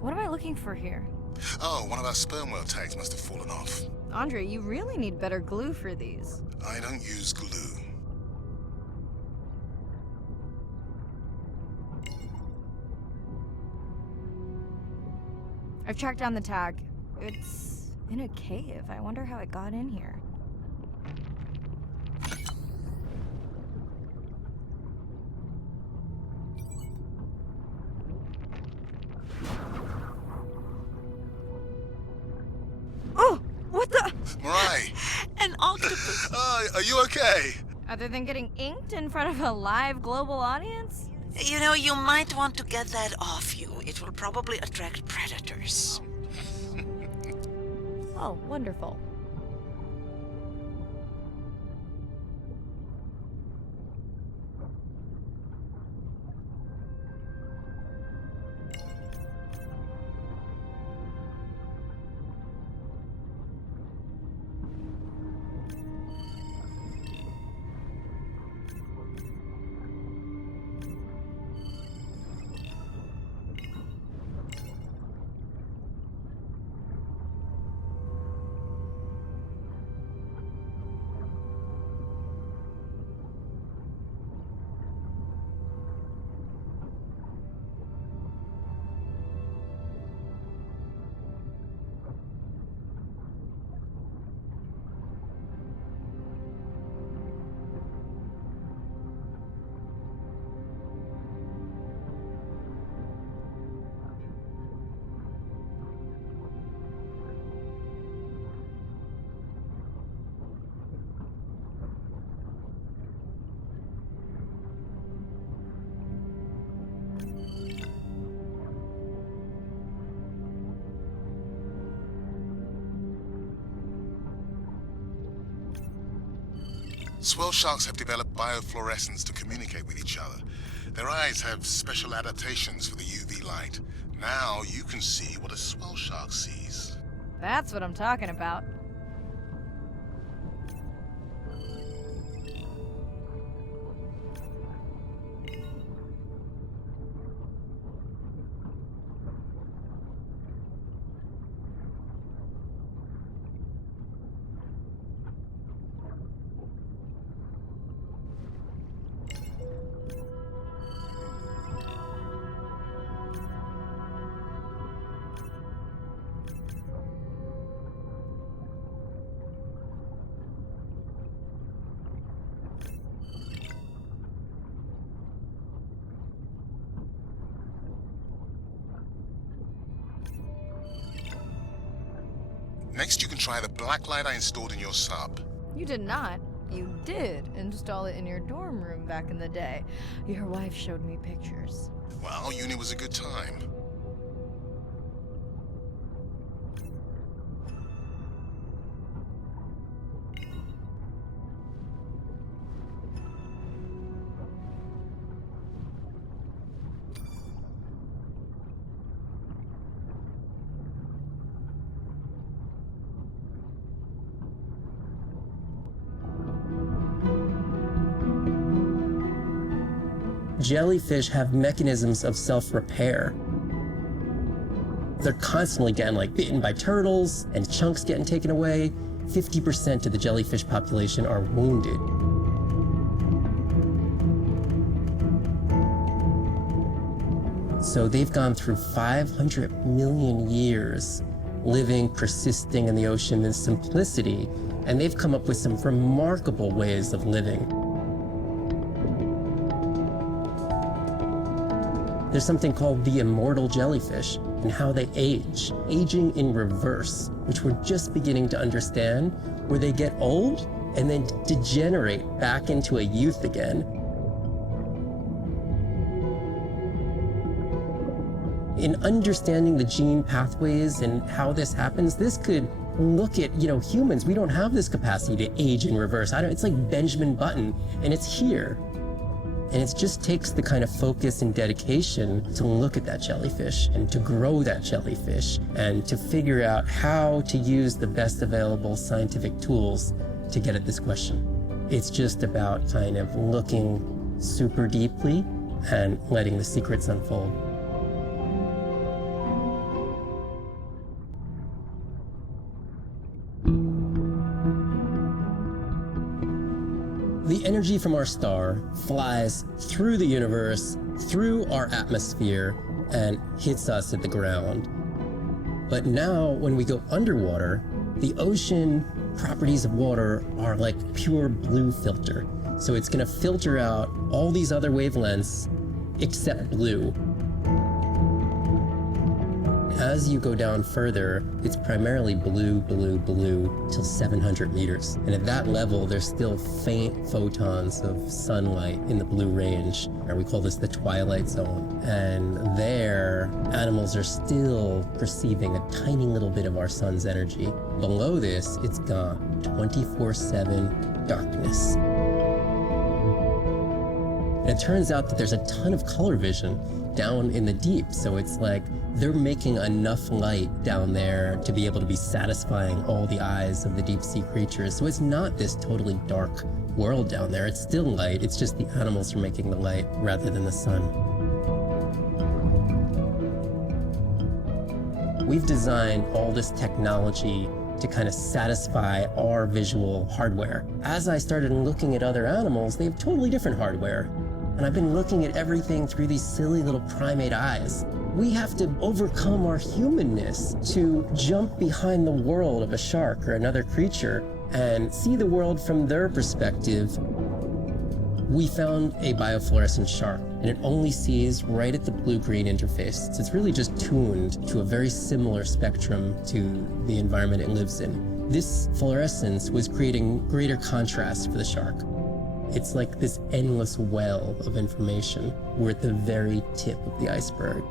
What am I looking for here? Oh, one of our sperm whale tags must have fallen off. Andre, you really need better glue for these. I don't use glue. I've tracked down the tag. It's in a cave. I wonder how it got in here. Oh! What the? Mirai! An octopus! Are you okay? Other than getting inked in front of a live global audience? You know, you might want to get that off you. It will probably attract predators. Oh, wonderful. Swell sharks have developed biofluorescence to communicate with each other. Their eyes have special adaptations for the UV light. Now you can see what a swell shark sees. That's what I'm talking about. Next, you can try the black light I installed in your sub. You did not. You did install it in your dorm room back in the day. Your wife showed me pictures. Well, uni was a good time. Jellyfish have mechanisms of self-repair. They're constantly getting bitten by turtles and chunks getting taken away. 50% of the jellyfish population are wounded. So they've gone through 500 million years living, persisting in the ocean in simplicity, and they've come up with some remarkable ways of living. There's something called the immortal jellyfish and how they age, aging in reverse, which we're just beginning to understand, where they get old and then degenerate back into a youth again. In understanding the gene pathways and how this happens, this could look at, humans. We don't have this capacity to age in reverse. It's like Benjamin Button, and it's here. And it just takes the kind of focus and dedication to look at that jellyfish and to grow that jellyfish and to figure out how to use the best available scientific tools to get at this question. It's just about kind of looking super deeply and letting the secrets unfold. The energy from our star flies through the universe, through our atmosphere, and hits us at the ground. But now, when we go underwater, the ocean properties of water are like pure blue filter. So it's going to filter out all these other wavelengths except blue. As you go down further, it's primarily blue, blue, blue till 700 meters. And at that level, there's still faint photons of sunlight in the blue range. And we call this the twilight zone. And there, animals are still perceiving a tiny little bit of our sun's energy. Below this, it's gone. 24/7 darkness. And it turns out that there's a ton of color vision down in the deep. So it's like they're making enough light down there to be able to be satisfying all the eyes of the deep sea creatures. So it's not this totally dark world down there. It's still light. It's just the animals are making the light rather than the sun. We've designed all this technology to kind of satisfy our visual hardware. As I started looking at other animals, they have totally different hardware. And I've been looking at everything through these silly little primate eyes. We have to overcome our humanness to jump behind the world of a shark or another creature and see the world from their perspective. We found a biofluorescent shark, and it only sees right at the blue-green interface. So it's really just tuned to a very similar spectrum to the environment it lives in. This fluorescence was creating greater contrast for the shark. It's like this endless well of information. We're at the very tip of the iceberg.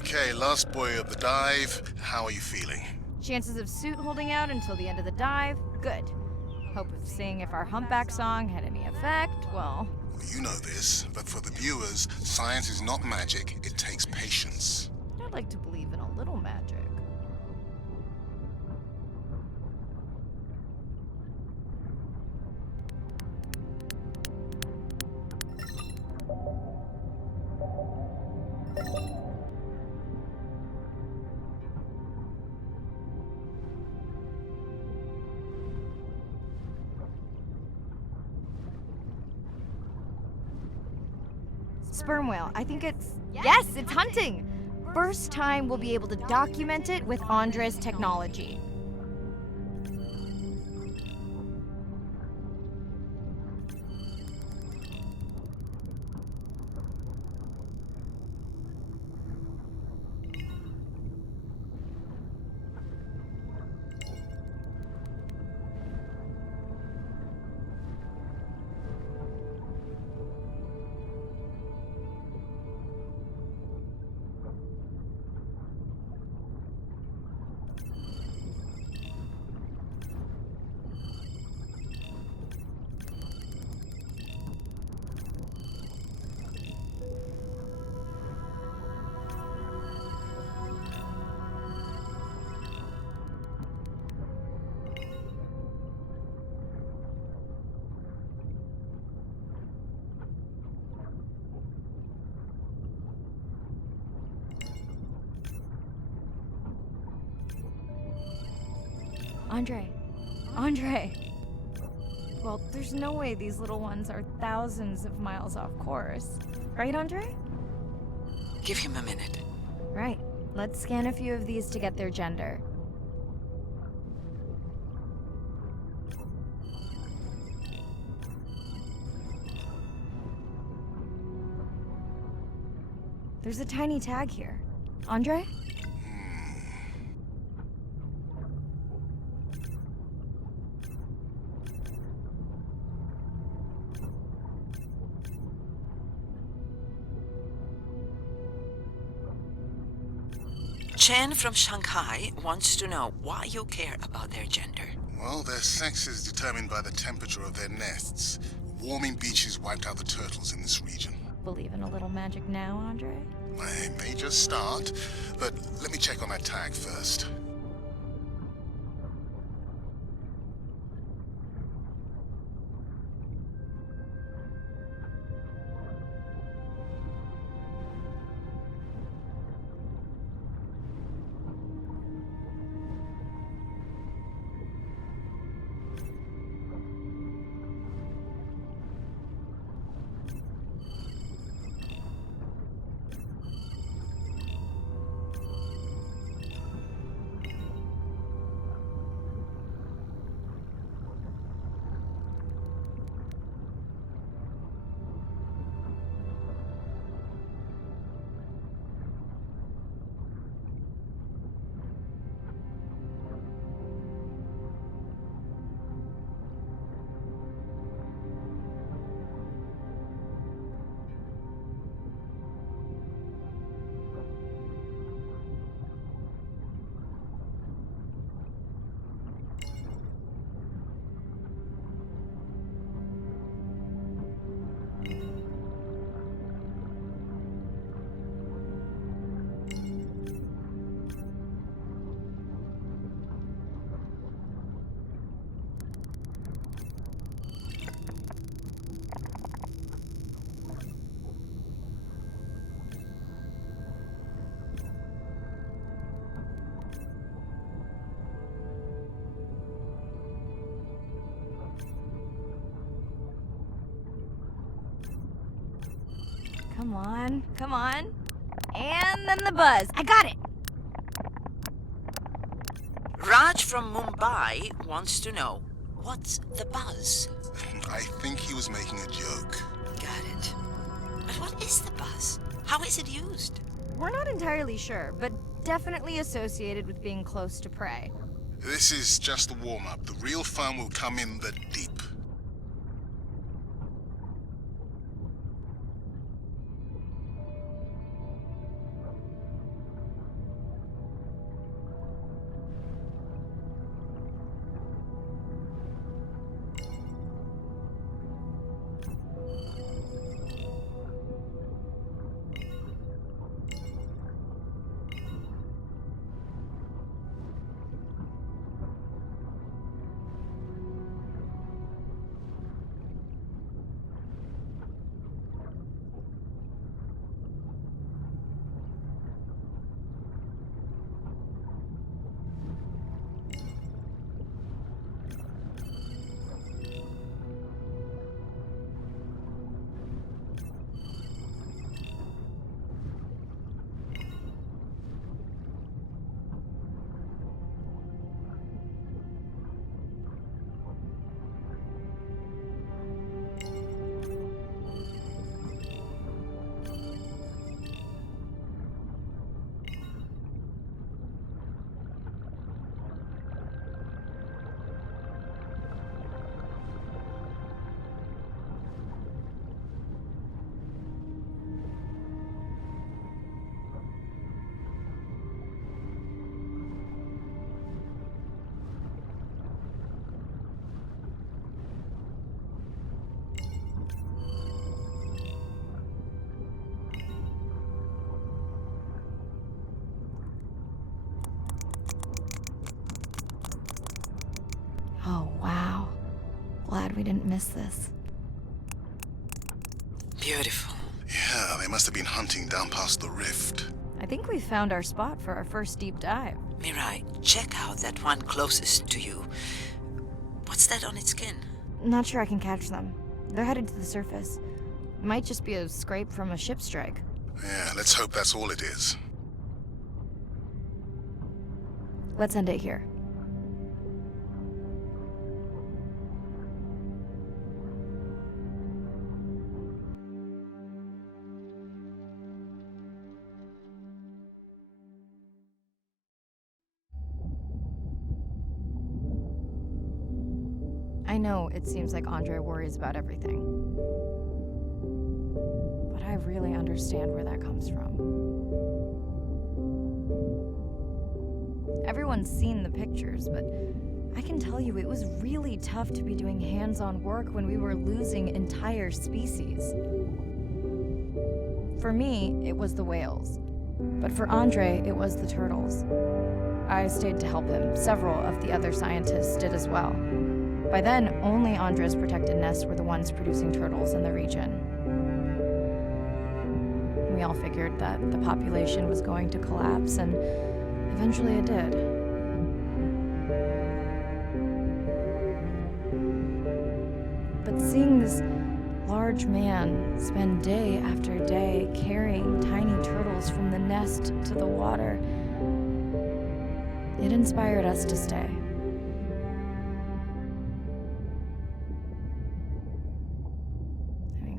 Okay, last boy of the dive. How are you feeling? Chances of suit holding out until the end of the dive? Good. Hope of seeing if our humpback song had any effect, well... You know this, but for the viewers, science is not magic, it takes patience. I'd like to believe in a little magic. Sperm whale. I think it's... Yes, it's hunting! First time we'll be able to document it with Andre's technology. Andre. Well, there's no way these little ones are thousands of miles off course. Right, Andre? Give him a minute. Right. Let's scan a few of these to get their gender. There's a tiny tag here. Andre? Chen from Shanghai wants to know why you care about their gender. Well, their sex is determined by the temperature of their nests. Warming beaches wiped out the turtles in this region. Believe in a little magic now, Andre? I may just start, but let me check on that tag first. Come on. And then the buzz. I got it! Raj from Mumbai wants to know, what's the buzz? I think he was making a joke. Got it. But what is the buzz? How is it used? We're not entirely sure, but definitely associated with being close to prey. This is just a warm-up. The real fun will come in the deep. Oh, wow. Glad we didn't miss this. Beautiful. Yeah, they must have been hunting down past the rift. I think we found our spot for our first deep dive. Mirai, check out that one closest to you. What's that on its skin? Not sure I can catch them. They're headed to the surface. Might just be a scrape from a ship strike. Yeah, let's hope that's all it is. Let's end it here. I know it seems like Andre worries about everything, but I really understand where that comes from. Everyone's seen the pictures, but I can tell you it was really tough to be doing hands-on work when we were losing entire species. For me, it was the whales, but for Andre, it was the turtles. I stayed to help him. Several of the other scientists did as well. By then, only Andre's protected nests were the ones producing turtles in the region. We all figured that the population was going to collapse, and eventually it did. But seeing this large man spend day after day carrying tiny turtles from the nest to the water, it inspired us to stay.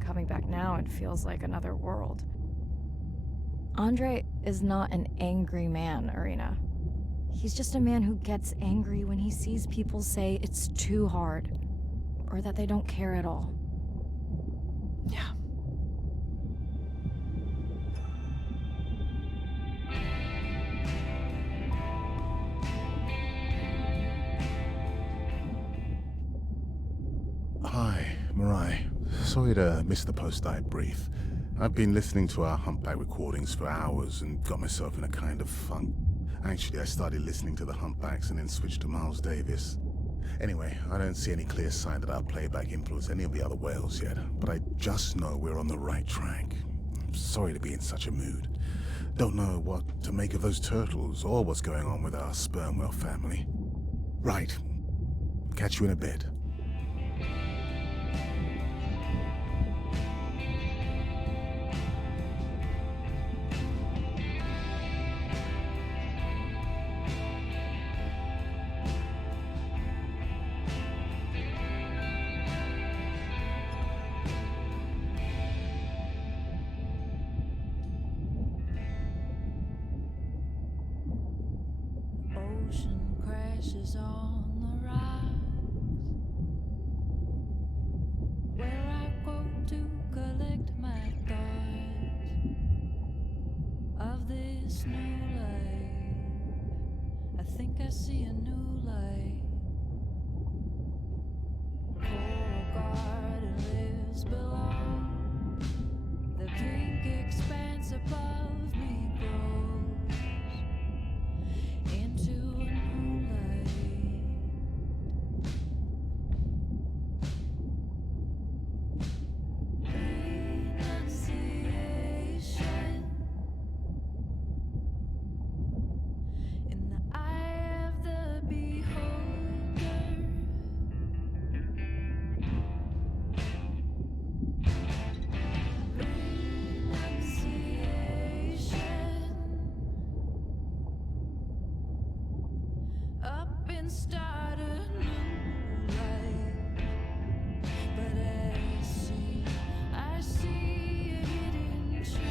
Coming back now, it feels like another world. Andre is not an angry man, Irina. He's just a man who gets angry when he sees people say it's too hard, or that they don't care at all. Yeah. Hi, Mirai. Sorry to miss the post-dive brief. I've been listening to our Humpback recordings for hours and got myself in a kind of funk. Actually, I started listening to the Humpbacks and then switched to Miles Davis. Anyway, I don't see any clear sign that our playback influenced any of the other whales yet, but I just know we're on the right track. I'm sorry to be in such a mood. Don't know what to make of those turtles or what's going on with our sperm whale family. Right. Catch you in a bit. Ocean crashes on the rocks, where I go to collect my thoughts of this new life. I think I see a new light. Coral garden lives below, the pink expanse above me grows into a new light. Renunciation in the eye of the beholder. Renunciation. Up and start a new life. But I see a hidden trail.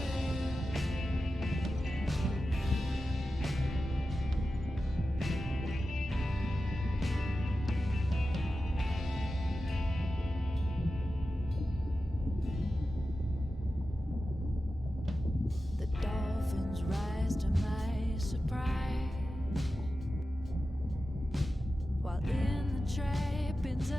The dolphins rise to my surprise, while in the trappings of